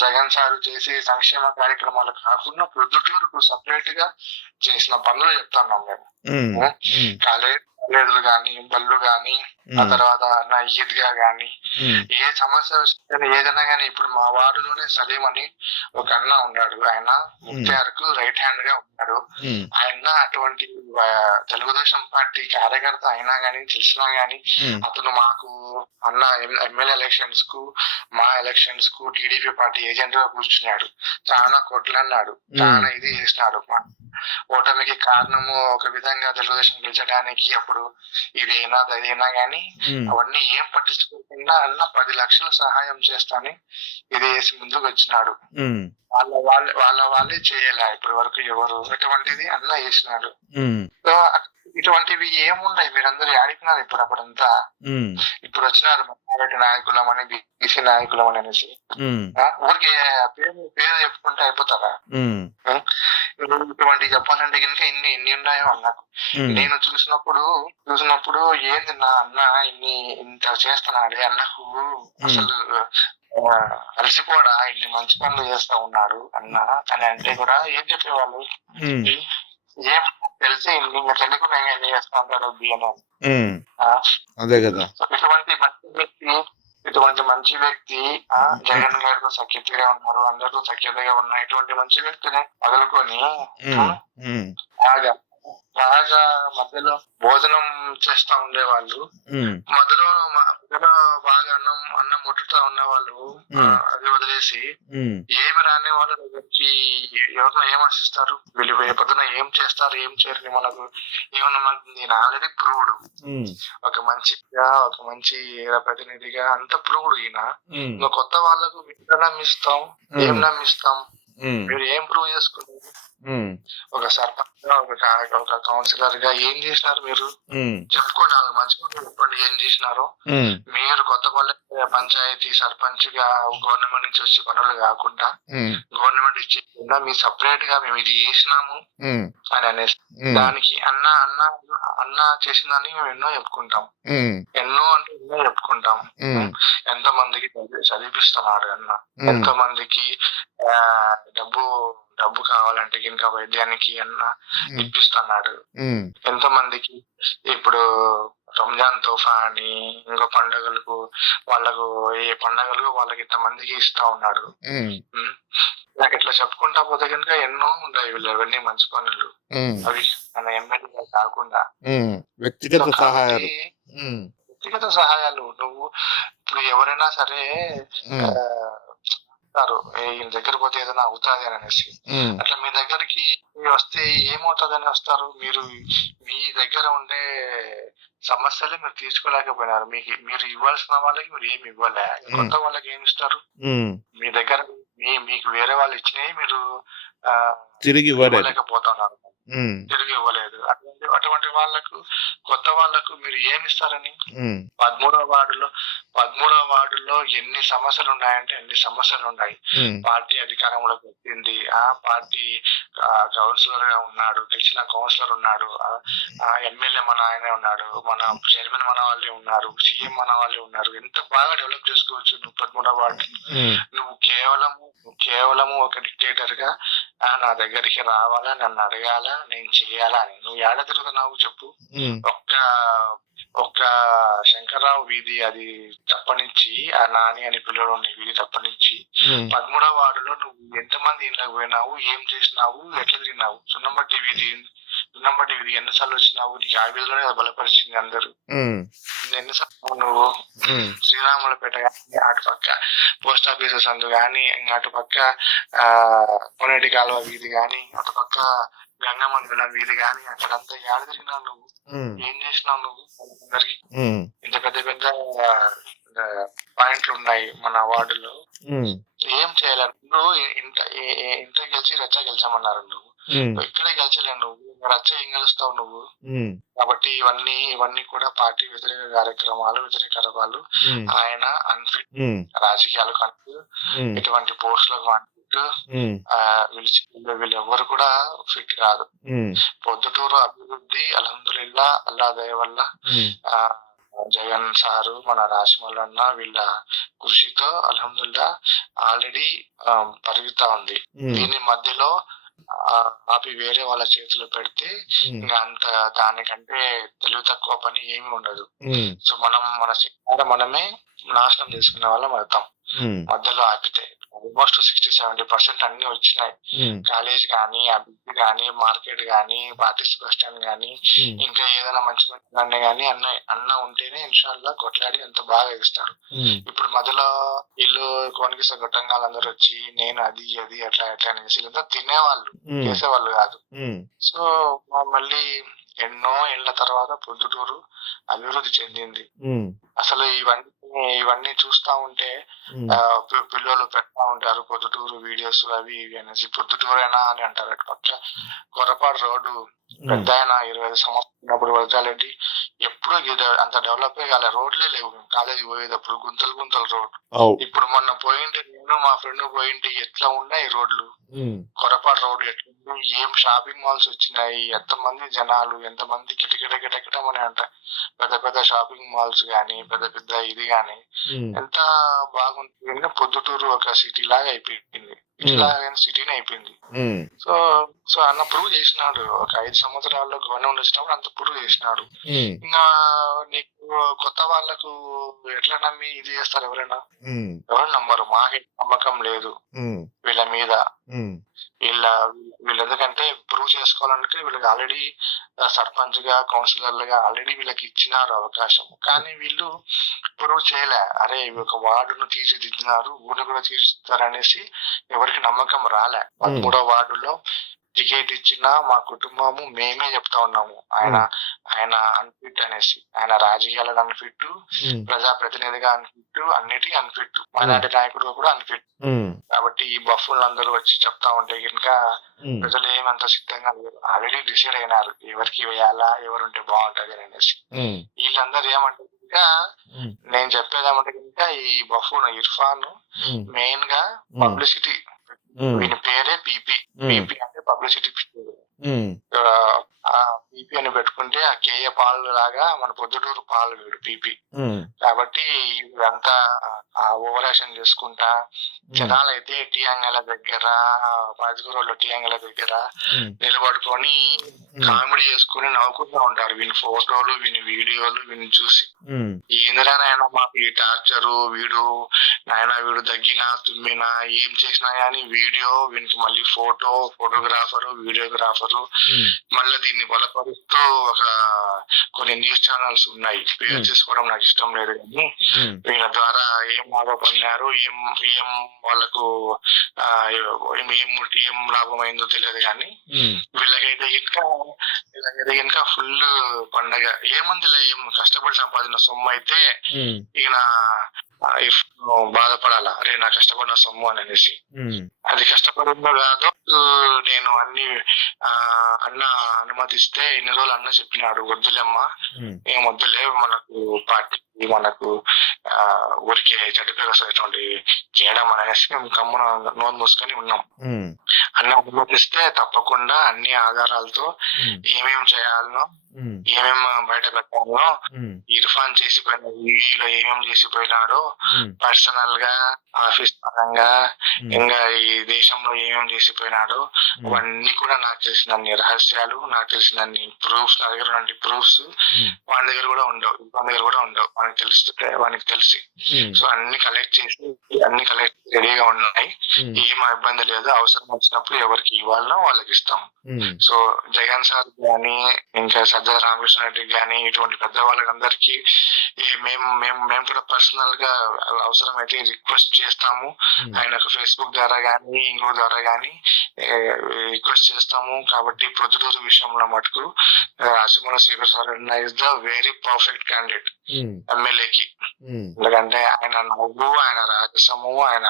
జగన్ సార్ చేసే సంక్షేమ కార్యక్రమాలు కాకుండా ప్రొద్దుటూరుకు సపరేట్ గా చేసిన పనులు చెప్తున్నాం మేము. కాలేజీలు గాని, బళ్ళు గాని, ఆ తర్వాత నా ఈద్గా గాని, ఏ సమస్య ఏదైనా గానీ. ఇప్పుడు మా వార్డులోనే సలీం అని ఒక అన్న ఉన్నాడు. ఆయన ముఖ్యార్కు రైట్ హ్యాండ్ గా ఉన్నాడు. ఆయన అటువంటి తెలుగుదేశం పార్టీ కార్యకర్త అయినా గానీ తెలిసినా గానీ అతను మాకు అన్న ఎమ్మెల్యే ఎలక్షన్స్ కు, మా ఎలక్షన్స్ కు టీడీపీ పార్టీ ఏజెంట్ గా కూర్చున్నాడు. చాలా కొట్లాడినాడు, చాలా ఇది చేసినాడు. ఓటమికి కారణము ఒక విధంగా తెలుగుదేశం గెలిచడానికి అప్పుడు ఇదేనా అదేనా గానీ అవన్నీ ఏం పట్టించుకోకుండా అన్న 10 లక్షల సహాయం చేస్తాని ఇది వేసి ముందుకు వచ్చినాడు. వాళ్ళే చేయలే ఇప్పటి వరకు ఎవరు. ఎటువంటిది అన్న చేసినాడు. సో ఇటువంటివి ఏముండయి. మీరందరూ ఆడిపినారు ఇప్పుడు. అప్పుడంతా ఇప్పుడు వచ్చినారు నాయకులం అని, బీసీ నాయకులం అని అనేసి ఊరికి పేరు చెప్పుకుంటే అయిపోతారా? ఇటువంటి చెప్పాలంటే కనుక ఎన్ని ఉన్నాయో అన్నకు. నేను చూసినప్పుడు ఏంది నా అన్న ఇంత చేస్తున్నాడే అన్నకు అసలు అలసిపోడా, ఇన్ని మంచి పనులు చేస్తా ఉన్నాడు అన్న అని అంటే కూడా ఏం చెప్పేవాళ్ళు? ఏం తెలిసి ఇంకా తెలియకుండా ఎన్ని చేస్తా ఉంటాడు అని. అదే కదా. ఇటువంటి మంచి వ్యక్తి జగన్ గారితో సఖ్యతగా ఉన్నారు, అందరితో సఖ్యతగా ఉన్న ఇటువంటి మంచి వ్యక్తిని వదులుకొని బాగా మధ్యలో భోజనం చేస్తా ఉండేవాళ్ళు. మధ్యలో బాగా అన్నం ముట్టుతా ఉన్నవాళ్ళు అది వదిలేసి ఏమి రాని వాళ్ళ దగ్గరికి ఎవరినో ఏం ఆశిస్తారు? వీళ్ళు పొద్దున ఏం చేస్తారు, ఏం చేయరని మనకు ఏమన్నా నేను ఆల్రెడీ ప్రూవ్డ్. ఒక మంచి ప్రతినిధిగా అంత ప్రూవ్డ్ ఈయన. ఇంకా కొత్త వాళ్ళకు మీరు నమ్మిస్తాం, ఏం నమ్మిస్తాం? మీరు ఏం ప్రూవ్ చేసుకున్నారు? ఒక సర్పంచ్ గా, ఒక కౌన్సిలర్ గా ఏం చేసినారు మీరు? చెప్పుకోండి, వాళ్ళు మంచిగా చెప్పండి ఏం చేసినారు. మీరు కొత్తపల్లి పంచాయతీ సర్పంచ్ గా గవర్నమెంట్ నుంచి వచ్చే పనులు కాకుండా, గవర్నమెంట్ ఇచ్చేకుండా మీరు సపరేట్ గా మేము ఇది చేసినాము అని అనేసి దానికి అన్న చేసిందని మేము ఎన్నో చెప్పుకుంటాం. ఎన్నో చెప్పుకుంటాం. ఎంతో మందికి చదివిస్తున్నాడు అన్న. ఎంతో మందికి డబ్బు కావాలంటే ఇంకా వైద్యానికి అన్న ఇప్పిస్తున్నాడు. ఎంతో మందికి ఇప్పుడు రంజాన్ తోఫా అని ఇంకో పండుగలకు ఏ పండుగలకు వాళ్ళకి ఇంతమందికి ఇస్తా ఉన్నాడు. నాకు ఇట్లా చెప్పుకుంటా పోతే కనుక ఎన్నో ఉంటాయి వీళ్ళు అవన్నీ మంచి పనులు. అవి మన ఎమ్మెల్యే కాకుండా వ్యక్తిగత సహాయాలు. నువ్వు ఇప్పుడు ఎవరైనా సరే ఈయన దగ్గర పోతే ఏదైనా అవుతాది అని అనేసి అట్లా మీ దగ్గరికి వస్తే ఏమవుతుందని వస్తారు? మీరు మీ దగ్గర ఉండే సమస్యలు మీరు తీర్చుకోలేకపోయినారు. మీరు ఇవ్వాల్సిన వాళ్ళకి మీరు ఏమి ఇవ్వలే. కొత్త వాళ్ళకి ఏమి ఇస్తారు? మీ దగ్గర మీకు వేరే వాళ్ళు ఇచ్చినవి మీరు తిరిగి ఇవ్వలేకపోతున్నారు, తిరిగి ఇవ్వలేదు. అటువంటి వాళ్ళకు కొత్త వాళ్ళకు మీరు ఏమి ఇస్తారని? 13వ వార్డులో ఎన్ని సమస్యలు ఉన్నాయంటే అన్ని సమస్యలు ఉన్నాయి. పార్టీ అధికారంలోకి వచ్చింది, పార్టీ కౌన్సిలర్ గా ఉన్నాడు, తెలిసిన కౌన్సిలర్ ఉన్నాడు, ఎమ్మెల్యే మన ఆయనే ఉన్నాడు, మన చైర్మన్ మన వాళ్ళే ఉన్నారు, సీఎం మన వాళ్ళే ఉన్నారు. ఎంత బాగా డెవలప్ చేసుకోవచ్చు నువ్వు 13వ వార్డు. నువ్వు కేవలము ఒక డిక్టేటర్ గా నా దగ్గరికి రావాలా, నన్ను అడగాల, నేను చెయ్యాలా అని నువ్వు ఏడ తిరుగుతున్నావు చెప్పు? ఒక్క శంకర్రావు వీధి అది తప్పనిచ్చి, ఆ నాని అని పిల్లలు వీధి తప్పనిచ్చి 13వ వార్డులో నువ్వు ఎంతమంది ఇళ్ళకి పోయినావు, ఏం చేసినావు, ఎట్లా తిరిగినావు? సున్నమట్టి వీధి దున్నం బట్టి వీధి ఎన్నిసార్లు వచ్చినావు, నీకు ఆ వీధిలోనే కదా బలపరిచింది అందరూ. ఎన్నిసార్లు నువ్వు శ్రీరాములపేట కానీ, అటు పక్క పోస్ట్ ఆఫీసెస్ అందు కానీ, అటు పక్క కొనేటి కాలువ వీధి కానీ, అటు పక్క గంగమండలం వీధి కానీ, అక్కడంతా ఏడ తిరిగినావు నువ్వు, ఏం చేసినావు నువ్వు అందరికి? ఇంత పెద్ద పెద్ద పాయింట్లు ఉన్నాయి మన వార్డులో, ఏం చేయలేరు. నువ్వు ఇంత గెలిచి రచ్చ గెలిచామన్నారు నువ్వు, ఇక్కడే గెలిచలేవు నువ్వు, రచ్చ ఏం గెలుస్తావు నువ్వు? కాబట్టి ఇవన్నీ కూడా పార్టీ వ్యతిరేక కార్యక్రమాలు, వ్యతిరేకరవాలు. ఆయన అన్ఫిట్, రాజకీయాలకు అన్ఫిట్, ఎటువంటి పోస్టులకు అన్ఫిట్, వీళ్ళెవ్వరు కూడా ఫిట్ కాదు. పొద్దుటూరు అభివృద్ధి అల్హమ్దులిల్లా, అల్లా దయ వల్ల జగన్ సారు, మన రాజమౌళన్న వీళ్ళ కృషితో అల్హమ్దుల్లా ఆల్రెడీ పెరుగుతా ఉంది. దీని మధ్యలో ఆపి వేరే వాళ్ళ చేతిలో పెడితే ఇంకా అంత దానికంటే తెలివి తక్కువ పని ఏమి ఉండదు. సో మన మనమే నాశనం చేసుకునే వాళ్ళం అవుతాం మధ్యలో ఆపితే. ఆల్మోస్ట్ 60-70% అన్ని వచ్చినాయి. కాలేజ్ గానీ, అభివృద్ధి గానీ, మార్కెట్ గానీ, పార్టీస్ బస్ స్టాండ్ గానీ, ఇంకా ఏదైనా మంచి మంచి గానీ అన్న ఉంటేనే ఇన్షాల్లా కొట్లాడి అంత బాగా ఇస్తారు. ఇప్పుడు మధ్యలో వీళ్ళు కోనకిస గొట్టంగాలందరూ వచ్చి నేను అది అట్లా అనేసి తినేవాళ్ళు, చేసేవాళ్ళు కాదు. సో మళ్ళీ ఎన్నో ఏళ్ల తర్వాత పొద్దుటూరు అభివృద్ధి చెందింది. అసలు ఇవన్నీ చూస్తా ఉంటే పిల్లలు పెడతా ఉంటారు పొద్దుటూరు వీడియోస్ అవి ఇవి అనేసి. పొద్దుటూరేనా అని అంటారు. అటు పక్క కొరపాడు రోడ్డు పెద్ద ఆయన 25 సంవత్సరాలు వదలాలండి, ఎప్పుడు అంత డెవలప్ కాలే, రోడ్లే లేవు. కాలేజీ పోయేటప్పుడు గుంతలు రోడ్. ఇప్పుడు మొన్న పోయింటి, నేను మా ఫ్రెండ్ పోయింటి, ఎట్లా ఉన్నాయి రోడ్లు. కొరపాడు రోడ్ ఎట్లా, ఏం షాపింగ్ మాల్స్ వచ్చినాయి, ఎంతమంది జనాలు, ఎంతమంది కిటకిటమని అంట. పెద్ద పెద్ద షాపింగ్ మాల్స్ గానీ, పెద్ద ఇది గానీ ఎంత బాగుంటుంది. పొద్దుటూరు ఒక సిటీ లాగా అయిపోయింది, సిటీనే అయిపోయింది. సో అన్న ప్రూవ్ చేసినాడు. ఒక 5 సంవత్సరాల్లో గవర్నమెంట్ వచ్చినప్పుడు అంత ప్రూవ్ చేసినాడు. ఇంకా నీకు కొత్త వాళ్ళకు ఎట్లా నమ్మి ఇది చేస్తారు? ఎవరు నమ్మరు. మాకు నమ్మకం లేదు వీళ్ళ మీద. వీళ్ళు ఎందుకంటే ప్రూవ్ చేసుకోవాలంటే వీళ్ళకి ఆల్రెడీ సర్పంచ్ గా, కౌన్సిలర్లుగా ఆల్రెడీ వీళ్ళకి ఇచ్చినారు అవకాశం. కానీ వీళ్ళు ప్రూవ్ చేయలే. అరే ఒక వార్డును తీర్చిదిద్దినారు, ఊరిని కూడా తీర్చిస్తారనేసి ఎవరికి నమ్మకం రాలే. 13వ వార్డులో టికెట్ ఇచ్చిన మా కుటుంబము మేమే చెప్తా ఉన్నాము, ఆయన అన్ఫిట్ అనేసి. ఆయన రాజకీయాలకు అన్ఫిట్, ప్రజాప్రతినిధిగా అన్ఫిట్, అన్నిటికీ అన్ఫిట్, మైనార్టీ నాయకుడు కూడా అన్ఫిట్. కాబట్టి ఈ బఫ్ఫులు అందరూ వచ్చి చెప్తా ఉంటే కనుక ప్రజలు ఏమంత సిద్ధంగా లేరు. ఆల్రెడీ డిసైడ్ అయినారు ఎవరికి వేయాలా, ఎవరుంటే బాగుంటది అనేసి. వీళ్ళందరూ ఏమంటే కనుక, నేను చెప్పేదేమంటే కనుక, ఈ బఫ్ఫును ఇర్ఫాన్ మెయిన్ గా పబ్లిసిటీ, వీని పేరే పీపీ అంటే పబ్లిసిటీ. పీపీ అని పెట్టుకుంటే ఆ కేఏ పాలు లాగా మన పొద్దుటూరు పాలు వీడు పీపీ. కాబట్టి ఇదంతా ఓవర్ యాక్షన్ చేసుకుంటా జనాలైతే టీఎంఎల దగ్గర, రాజగురులో టీఎంఎల దగ్గర నిలబడుకొని కామెడీ చేసుకుని నవ్వుకుంటూ ఉంటారు. వీని ఫోటోలు, వీని వీడియోలు వీని చూసి, ఏందిరానైనా మాకు ఈ టార్చరు, వీడు దగ్గినా తుమ్మినా ఏం చేసినా గానీ వీడియో, వీనికి మళ్ళీ ఫోటోగ్రాఫరు, వీడియోగ్రాఫరు. మళ్ళీ దీన్ని బలపరుస్తూ కొన్ని న్యూస్ ఛానల్స్ ఉన్నాయి, పేరు చేసుకోవడం నాకు ఇష్టం లేదు, కానీ వీళ్ళ ద్వారా ఏం లాభపడినారు, ఏం వాళ్ళకు ఏం లాభం అయిందో తెలియదు. కానీ వీళ్ళకైతే ఇంకా ఫుల్ పండగ. ఏముందిలే, ఏం కష్టపడి సంపాదించిన సొమ్ము అయితే ఈయన బాధపడాలా, అరే నా కష్టపడిన సొమ్ము అని అనేసి. అది కష్టపడిందో కాదు, నేను అన్న అనుమతిస్తే ఇన్ని రోజులు అన్న చెప్పినాడు, వద్దులేమ్మా, ఏం వద్దులే, మనకు పార్టీ, మనకు ఊరికే చెడుపేటువంటి చేయడం అనేసి మేము కమ్మున నోరు మూసుకొని ఉన్నాం. అన్న అనుమతిస్తే తప్పకుండా అన్ని ఆధారాలతో ఏమేమి చేయాలనో, ఏమేమి బయట పెట్టాలో చెప్తాను. ఇర్ఫాన్ చేసిపోయిన వీడియోలో ఏమేమి చేసిపోయినాడో పర్సనల్ గా, ఆఫీస్ పరంగా, ఇంకా ఈ దేశంలో ఏమేమి చేసిపోయినాడో అవన్నీ కూడా నాకు తెలిసినన్ని రహస్యాలు, నాకు తెలిసినన్ని ప్రూఫ్స్, నా దగ్గర ఉన్న ప్రూఫ్స్ వాని దగ్గర కూడా ఉండవు, వాని దగ్గర కూడా ఉండవు. వానికి తెలిసి సో అన్ని కలెక్ట్ రెడీగా ఉన్నాయి. ఏం ఇబ్బంది లేదు. అవసరం వచ్చినప్పుడు ఎవరికి ఇవ్వాలనో వాళ్ళకి ఇస్తాం. సో జగన్ సార్ గానీ, ఇంకా సజ్జల రామకృష్ణ రెడ్డికి గానీ, ఇటువంటి పెద్ద వాళ్ళకందరికీ మేము కూడా పర్సనల్ గా అవసరమైతే రిక్వెస్ట్ చేస్తాము. ఆయనకు ఫేస్బుక్ ద్వారా గానీ, ఇంకో ద్వారా గానీ రిక్వెస్ట్ చేస్తాము. కాబట్టి ప్రొద్దుటూరు విషయంలో మటుకు Rajamouli Srikar sir is the very perfect candidate ఎమ్మెల్యేకి. ఎందుకంటే ఆయన నవ్వు, ఆయన రాజసము, ఆయన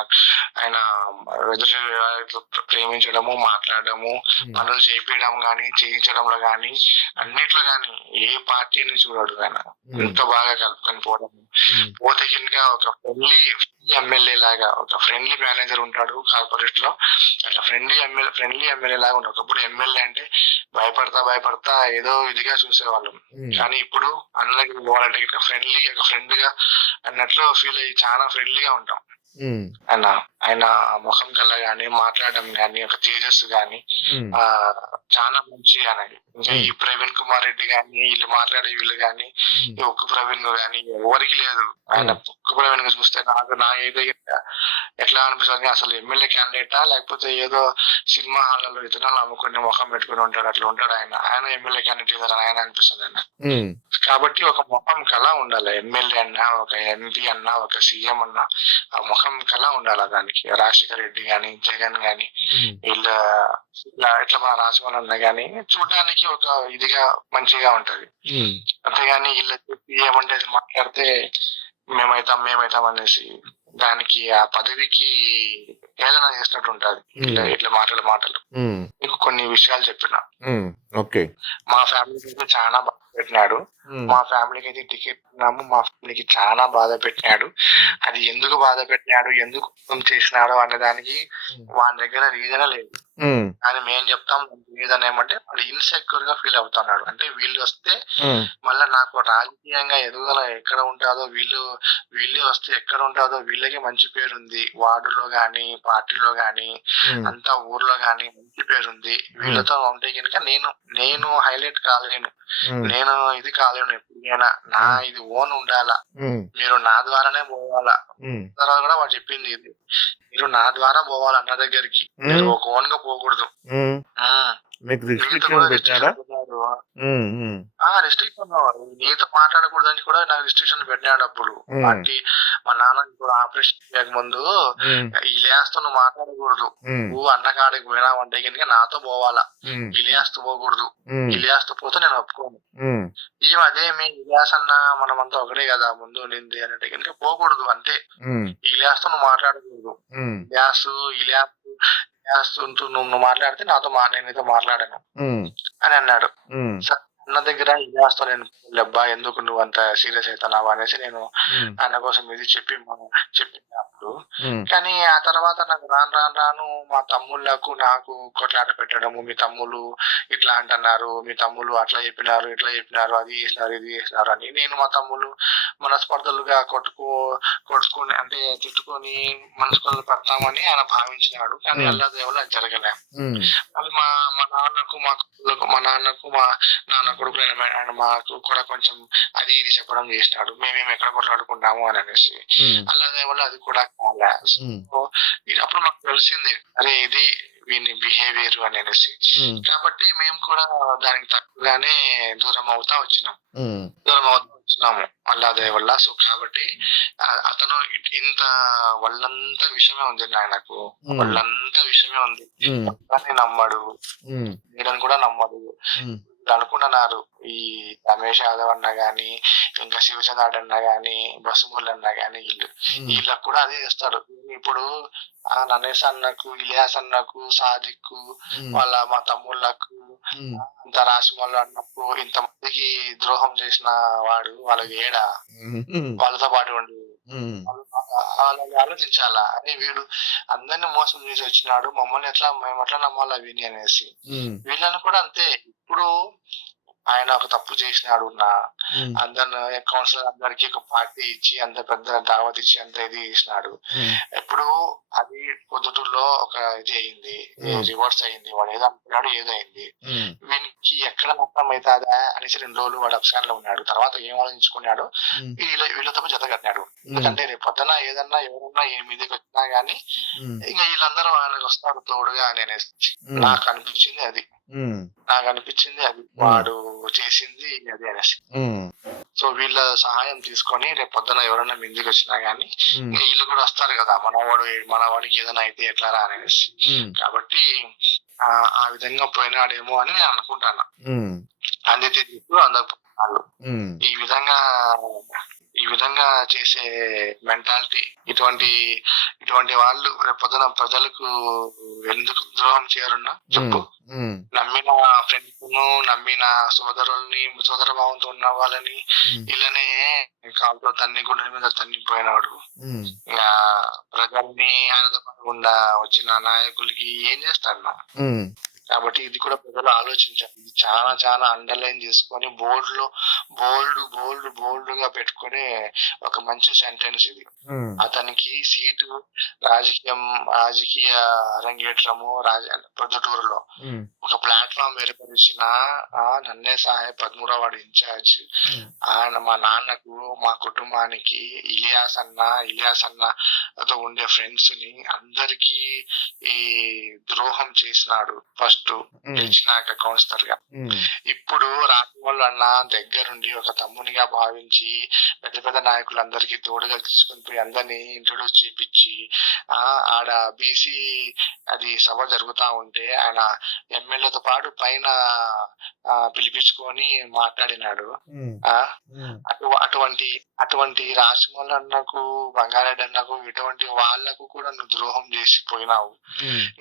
ఎదురు ప్రేమించడము, మాట్లాడము, పనులు చేయించడం గానీ, చేయించడంలో గానీ, అన్నిట్లో గానీ ఏ పార్టీని చూడడు. ఆయన ఎంతో బాగా కలుపుకొని పోవడం, పోతే ఇంకా ఒక ఫ్రెండ్లీ ఎమ్మెల్యే లాగా, ఒక ఫ్రెండ్లీ మేనేజర్ ఉంటాడు కార్పొరేట్ లో, అట్లా ఫ్రెండ్లీ ఎమ్మెల్యే లాగా ఉంటాడు. ఒకప్పుడు ఎమ్మెల్యే అంటే భయపడతా ఏదో ఇదిగా చూసేవాళ్ళం. కానీ ఇప్పుడు అన్నకి పోవాలంటే ఇట్లా ఫ్రెండ్ గా అన్నట్లు ఫీల్ అయ్యి చాలా ఫ్రెండ్లీగా ఉంటాం. ఆయన ముఖం కల్లా గానీ, మాట్లాడడం గానీ, ఒక తేజస్సు గానీ చాలా మంచి అనేది. ఇంకా ఈ ప్రవీణ్ కుమార్ రెడ్డి గానీ, వీళ్ళు మాట్లాడే వీళ్ళు గానీ, ఈ ఉక్కు ప్రవీణ్ గానీ ఎవరికి లేదు. ఆయన ఉక్కు ప్రవీణ్ చూస్తే నాకైతే ఎట్లా అనిపిస్తుంది, అసలు ఎమ్మెల్యే క్యాండిడేటా లేకపోతే ఏదో సినిమా హాల్లో ఇతరులు అమ్ముకుని ముఖం పెట్టుకుని ఉంటాడు, అట్లా ఉంటాడు ఆయన ఎమ్మెల్యే క్యాండిడేట్ ఆయన అనిపిస్తుంది ఆయన. కాబట్టి ఒక ముఖం కళ ఉండాలి. ఎమ్మెల్యే అన్నా, ఒక ఎంపీ అన్నా, ఒక సీఎం అన్నా ఆ ముఖం కళ ఉండాలి. దానికి రాజశేఖర్ రెడ్డి గాని, జగన్ గాని, ఇట్లా మన రాజమౌళి అన్న గాని చూడడానికి ఒక ఇదిగా మంచిగా ఉంటది. అంతేగాని వీళ్ళు చెప్పి ఏమంటే మాట్లాడితే మేమైతాం అనేసి దానికి ఆ పదవికి ఏదైనా చేసినట్టు ఉంటది. ఇట్లా మాటలు మీకు కొన్ని విషయాలు చెప్పిన. మా ఫ్యామిలీకి అయితే చాలా బాధ పెట్టినాడు. మా ఫ్యామిలీకి అయితే టికెట్ ఉన్నాము, మా ఫ్యామిలీకి చాలా బాధ పెట్టినాడు. అది ఎందుకు బాధ పెట్టినాడు, ఎందుకు చేసినాడు అనే దానికి వాని దగ్గర రీజనే లేదు. కానీ మేము చెప్తాం రీజన్ ఏమంటే వాడు ఇన్సెక్యూర్ గా ఫీల్ అవుతున్నాడు. అంటే వీళ్ళు వస్తే మళ్ళీ నాకు రాజకీయంగా ఎదుగుదల ఎక్కడ ఉంటుందో, వీళ్ళు వస్తే ఎక్కడ ఉంటుందో, వీళ్ళకి మంచి పేరుంది వార్డులో గాని, పార్టీలో గాని, అంతా ఊర్లో గాని మంచి పేరుంది. వీళ్ళతో ఉంటే కనుక నేను హైలైట్ కాలేను, నేను ఇది కాలేను. ఎప్పుడైనా నా ఇది ఓన్ ఉండాలా, మీరు నా ద్వారానే పోవాలా. తర్వాత కూడా వాడు చెప్పింది ఇది, మీరు నా ద్వారా పోవాలి అన్న దగ్గరికి, మీరు ఒక ఓన్ గా పోకూడదు. రిస్ట్రిక్షన్ నీతో మాట్లాడకూడదు అని కూడా నాకు రిస్ట్రిక్షన్ పెట్టినాడు. అప్పుడు పార్టీ మా నాన్న ఇప్పుడు ఆపరేషన్ చేయక ముందు ఇలియాస్తో నువ్వు మాట్లాడకూడదు, నువ్వు అన్న కాడికి పోయినావంటే కనుక నాతో పోవాలా, ఇలియాస్తో పోకూడదు, ఇలియాస్తో పోతే నేను ఒప్పుకోను. అదేమి ఇలియాస్ అన్న మనమంతా ఒకటే కదా ముందు నింది అంటే కనుక పోకూడదు అంతే. ఇలియాస్తో నువ్వు మాట్లాడకూడదు, ఇలియాస్ నువ్వు మాట్లాడితే నేనైతే మాట్లాడాను అని అన్నాడు. అన్న దగ్గర ఇలియాస్తో నేను అబ్బా ఎందుకు నువ్వు అంత సీరియస్ అవుతున్నావు అనేసి నేను అన్న కోసం ఇది చెప్పినప్పుడు. కానీ ఆ తర్వాత నాకు రాను మా తమ్ముళ్ళకు నాకు కొట్లాట పెట్టడము, మీ తమ్ముళ్ళు ఇట్లా అంటున్నారు, మీ తమ్ముళ్ళు అట్లా చెప్పినారు, ఇట్లా చెప్పినారు, అది చేసినారు, ఇది చేసినారు అని నేను మా తమ్ముళ్ళు మనస్పర్ధలుగా కొట్టుకుని అంటే తిట్టుకొని మనస్పర్ధలు పడతామని ఆయన భావించినాడు. కానీ అల్లా దేవుళ్ళు అది జరగలే. మళ్ళీ మా నాన్నకు మా నాన్న కొడుకు ఆయన మాకు కూడా కొంచెం అది ఇది చెప్పడం చేసినాడు, మేమేమి ఎక్కడ కొట్లాడుకుంటాము అని అనేసి. అలాగే వల్ల అది కూడా కాలే. అప్పుడు మాకు తెలిసింది అరే ఇది వీని బిహేవియర్ అని అనేసి. కాబట్టి మేము కూడా దానికి తక్కువగానే దూరం అవుతా వచ్చినాము అల్లాదే వల్ల. సో కాబట్టి అతను ఇంత వాళ్ళంతా విషయమే ఉంది, ఆయనకు వాళ్ళంతా విషయమే ఉంది. నమ్మడు, వీళ్ళని కూడా నమ్మడు. అనుకుంటున్నారు ఈ రమేష్ యాదవ్ అన్న గాని, ఇంకా శివచంద్ర అన్న గాని, బసుమూల్ అన్న గాని వీళ్ళకు కూడా అదే చేస్తాడు. ఇప్పుడు నరేష్ అన్నకు, ఇలియాస్ అన్నకు, సాదిక్ మా తమ్ముళ్ళకు, అంత రాసిమల్లు అన్నకు ఇంతమందికి ద్రోహం చేసిన వాడు వాళ్ళకి ఏడా వాళ్ళతో పాటు ఉండి వాళ్ళకి ఆలోచించాలా. అరే వీడు అందరిని మోసం చేసి వచ్చినాడు, మేము ఎట్లా నమ్మాలా వీని అనేసి. వీళ్ళని కూడా అంతే. ఇప్పుడు ఆయన ఒక తప్పు చేసినాడు అందరిని కౌన్సిలర్ అందరికి ఒక పార్టీ ఇచ్చి అంత పెద్ద దావత్ ఇచ్చి అంత ఇది చేసినాడు. ఎప్పుడు అది పొద్దుటూరులో ఒక ఇది అయింది, రివర్స్ అయింది, వాడు ఏదో అనుకున్నాడు ఏదైంది, వీనికి ఎక్కడ నష్టం అవుతుందా అనేసి 2 రోజులు వాడు అప్సాన్ లో ఉన్నాడు. తర్వాత ఏం ఆలోచించుకున్నాడు, వీళ్ళతో జత కట్టినాడు. ఎందుకంటే రేపు పొద్దున ఏదన్నా ఎవరన్నా ఏ మీదకి వచ్చినా గానీ ఇంకా వీళ్ళందరూ ఆయనకు వస్తారు తోడుగా అని అనేసి నాకు అనిపించింది అది. వాడు చేసింది అది అనేసి. సో వీళ్ళ సహాయం తీసుకొని రేపు పొద్దున ఎవరైనా మిందికి వచ్చినా గానీ వీళ్ళు కూడా వస్తారు కదా, మనవాడికి ఏదైనా అయితే ఎట్లా రా అనేసి. కాబట్టి ఆ విధంగా పోయినాడేమో అని నేను అనుకుంటాను. అందితే అందరు ఈ విధంగా చేసే మెంటాలిటీ, ఇటువంటి వాళ్ళు రేపు పొద్దున ప్రజలకు ఎందుకు ద్రోహం చేయరున్నా చెప్పు. నమ్మిన ఫ్రెండ్స్ ను, నమ్మిన సోదర భావంతో ఉన్న వాళ్ళని ఇలానే కాలుతో గుండెల మీద తన్నిపోయినాడు. ఇంకా ప్రజల్ని ఆయనతో పడకుండా వచ్చిన నాయకులకి ఏం చేస్తాడు. కాబట్టి ఇది కూడా ప్రజలు ఆలోచించాలి. ఇది చాలా చాలా అండర్లైన్ చేసుకొని బోల్డ్ గా పెట్టుకునే ఒక మంచి సెంటెన్స్ ఇది. అతనికి సీటు రాజకీయ అరంగేట్రము పొద్దుటూరులో ఒక ప్లాట్ఫామ్ ఏర్పరిచిన నన్నే సాహెబ్ 13వ వార్డు ఇన్ఛార్జ్ ఆయన మా నాన్నకు, మా కుటుంబానికి, ఇలియాస్ అన్నతో ఉండే ఫ్రెండ్స్ ని అందరికి ఈ ద్రోహం చేసినాడు. ఫస్ట్ గెలిచినాక కౌన్సిలర్ గా. ఇప్పుడు రాజమౌళి అన్న దగ్గరుండి ఒక తమ్మునిగా భావించి పెద్ద నాయకులందరికీ తోడుగా తీసుకుని పోయి అందరినీ ఇంట్రొడ్యూస్ చేపించి ఆడ బీసీ అది సభ జరుగుతా ఉంటే ఆయన ఎమ్మెల్యేతో పాటు పైన పిలిపించుకొని మాట్లాడినాడు. అటువంటి రాజమౌళి అన్నకు, బంగారెడ్డి అన్నకు, ఇటువంటి వాళ్లకు కూడా నువ్వు ద్రోహం చేసి పోయినావు.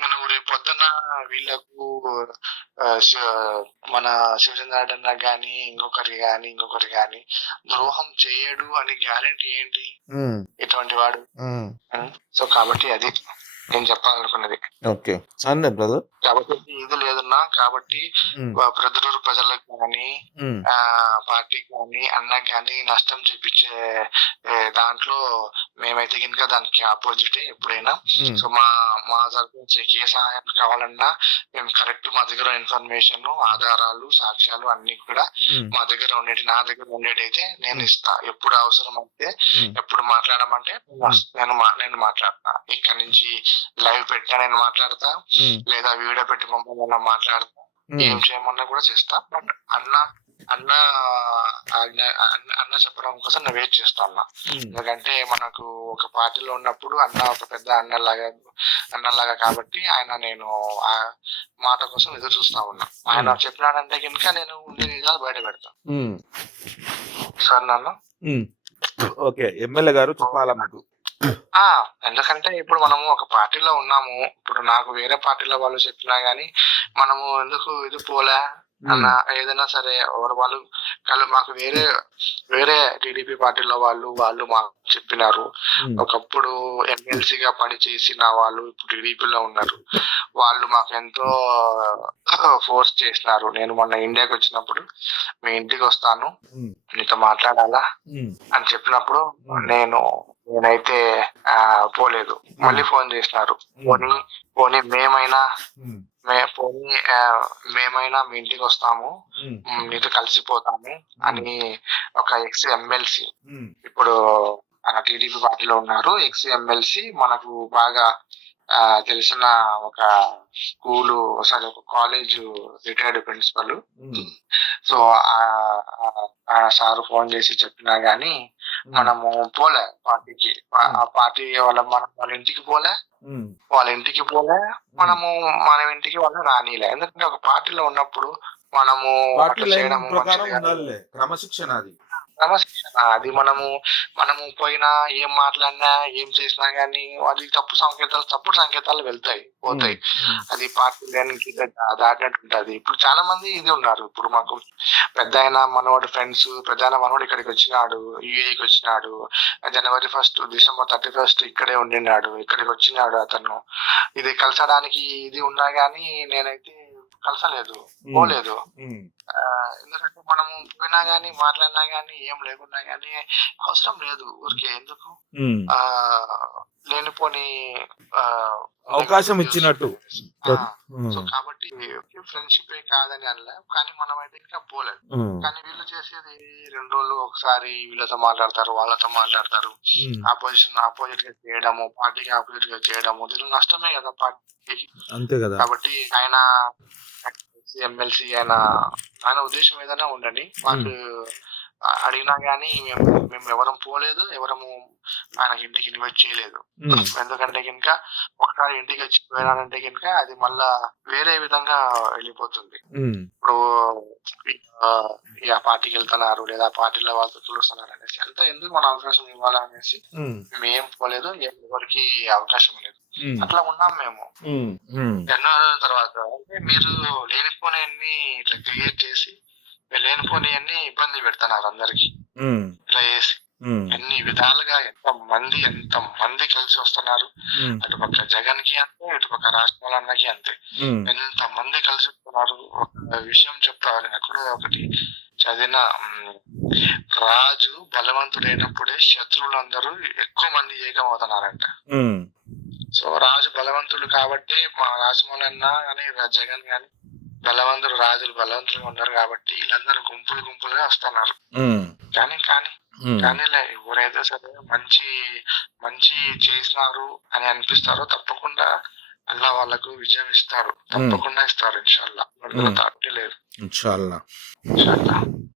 నువ్వు రేపు పొద్దున వీళ్ళకు మన శివచంద్రారెడ్డి అన్న గాని ఇంకొకరి గాని ద్రోహం చేయడు అని గ్యారెంటీ ఏంటి ఇటువంటి వాడు? సో కాబట్టి అది నేను చెప్పాలనుకున్నది. Okay brother. కాబట్టి ఇది లేదన్నా, కాబట్టి ప్రజలూరు ప్రజలకు కానీ పార్టీకి కానీ అన్నకి కానీ నష్టం చేపించే దాంట్లో మేమైతే కనుక దానికి ఆపోజిట్ ఎప్పుడైనా. సో మా తరఫు ఏ సహాయం కావాలన్నా మేము కరెక్ట్, మా దగ్గర ఇన్ఫర్మేషన్, ఆధారాలు, సాక్ష్యాలు అన్ని కూడా మా దగ్గర నా దగ్గర ఉండేటైతే నేను ఇస్తా. ఎప్పుడు అవసరం అయితే, ఎప్పుడు మాట్లాడమంటే నేను మాట్లాడతా. ఇక్కడ నుంచి లైవ్ పెట్టా నేను మాట్లాడతా, లేదా వీడియో పెట్టి పంపమన్నా మాట్లాడతా, ఏం చేయమన్నా కూడా చేస్తా. బట్ అన్న చెప్పడం కోసం నేను వెయిట్ చేస్తా అన్న. ఎందుకంటే మనకు ఒక పార్టీలో ఉన్నప్పుడు అన్న ఒక పెద్ద అన్నలాగా కాబట్టి నేను ఆ మాట కోసం ఎదురు చూస్తా ఉన్నా. ఆయన చెప్పినాడంటే కనుక నేను ఉండే నిజాలు బయట పెడతా. సార్ నాన్న ఓకే ఎమ్మెల్యే గారు చెప్పాలా మీకు? ఎందుకంటే ఇప్పుడు మనము ఒక పార్టీలో ఉన్నాము. ఇప్పుడు నాకు వేరే పార్టీలో వాళ్ళు చెప్పినా గానీ మనము ఎందుకు ఇది పోలే అన్న, ఏదైనా సరే వాళ్ళు మాకు వేరే టీడీపీ పార్టీలో వాళ్ళు మాకు చెప్పినారు. ఒకప్పుడు ఎమ్మెల్సీగా పని చేసిన వాళ్ళు ఇప్పుడు టీడీపీలో ఉన్నారు. వాళ్ళు మాకు ఎంతో ఫోర్స్ చేసినారు. నేను మొన్న ఇండియాకి వచ్చినప్పుడు మీ ఇంటికి వస్తాను, నీతో మాట్లాడాలా అని చెప్పినప్పుడు నేనైతే పోలేదు. మళ్ళీ ఫోన్ చేసినారు, పోనీ మేమైనా మీ ఇంటికి వస్తాము, మీతో కలిసిపోతాము అని ఒక ఎక్స్ ఎమ్మెల్సీ, ఇప్పుడు టీడీపీ పార్టీలో ఉన్నారు, ఎక్స్ ఎమ్మెల్సీ, మనకు బాగా తెలిసిన ఒక ఒక కాలేజ్ రిటైర్డ్ ప్రిన్సిపల్. సో ఆ సార్ ఫోన్ చేసి చెప్పినా గానీ మనము పోలే పార్టీకి. ఆ పార్టీ వాళ్ళ ఇంటికి పోలే, మనము మన ఇంటికి వాళ్ళు రానిలే. ఎందుకంటే ఒక పార్టీలో ఉన్నప్పుడు మనము క్రమశిక్షణ అది మనము పోయినా ఏం మాట్లాడినా ఏం చేసినా గానీ అది తప్పుడు సంకేతాలు పోతాయి. అది పార్టీ దాటినట్టు ఉంటది. ఇప్పుడు చాలా మంది ఇది ఉన్నారు. ఇప్పుడు మాకు పెద్ద ఆయన మనవాడు ఫ్రెండ్స్, మనవాడు ఇక్కడికి వచ్చినాడు, యూఏకి వచ్చినాడు, January 1st, December 31st ఇక్కడే ఉండినాడు, ఇక్కడికి వచ్చినాడు. అతను ఇది కలిసడానికి ఇది ఉన్నా గానీ నేనైతే కలిసలేదు, పోలేదు. ఎందుకంటే మనము పోయినా గానీ, మాట్లాడినా గానీ, ఏం లేకున్నా గానీ అవసరం లేదు. ఊరికే ఎందుకు ఉమ్. లేనిపోని అవకాశం ఇచ్చినట్టు. సో కాబట్టి ఫ్రెండ్షిప్ కాదని అనలే, కానీ మనమైతే ఇంకా పోలేదు. కానీ వీళ్ళు చేసేది 2 రోజులు ఒకసారి వీళ్ళతో మాట్లాడతారు, వాళ్ళతో మాట్లాడతారు, ఆపోజిట్ గా చేయడము, పార్టీకి ఆపోజిట్ గా చేయడము, దీనిలో నష్టమే కదా పార్టీకి. అంతే కదా. కాబట్టి ఆయన ఎమ్మెల్సీ ఆయన ఉద్దేశం ఏదైనా ఉండని, వాళ్ళు అడిగినా గానీ మేము ఎవరం పోలేదు, ఎవరము ఆయనకి ఇంటికి ఇన్వైట్ చేయలేదు. ఎందుకంటే కనుక ఒకసారి ఇంటికి వచ్చి పోయినాడంటే కనుక అది మళ్ళా వేరే విధంగా వెళ్ళిపోతుంది. ఇప్పుడు ఆ పార్టీకి వెళ్తున్నారు లేదా పార్టీలో వాళ్ళతో చూస్తున్నారు అనేసి అంతా ఎందుకు మన అవకాశం ఇవ్వాలనేసి మేం పోలేదు, ఎవరికి అవకాశం లేదు. అట్లా ఉన్నాం మేము. ఎన్నో రోజుల తర్వాత అంటే మీరు లేనిపోని ఇట్లా క్రియేట్ చేసి లేనిపోని ఇబ్బంది పెడుతున్నారు అందరికి. ఇట్లా చేసి ఎన్ని విధాలుగా ఎంత మంది కలిసి వస్తున్నారు. అటుపక్క జగన్ కి అంతే, ఇటుపక్క రాష్ట్రాలన్నకి అంతే. ఎంత మంది కలిసి వస్తున్నారు. ఒక విషయం చెప్తారు, ఎక్కడో ఒకటి చదివిన, రాజు బలవంతుడైనప్పుడే శత్రువులందరూ ఎక్కువ మంది ఏకమవుతున్నారంట. సో రాజు బలవంతుడు కాబట్టి మా రాజమౌళన్న కానీ జగన్ గాని రాజులు బలవంతులుగా ఉన్నారు కాబట్టి వీళ్ళందరూ గుంపులుగా వస్తున్నారు. కానీ ఎవరైతే సరే మంచి చేసినారు అని అనిపిస్తారో తప్పకుండా అల్లా వాళ్ళకు విజయం ఇస్తారు, తప్పకుండా ఇస్తారు. ఇన్షాల్లా లేదు. ఇన్షాల్లా.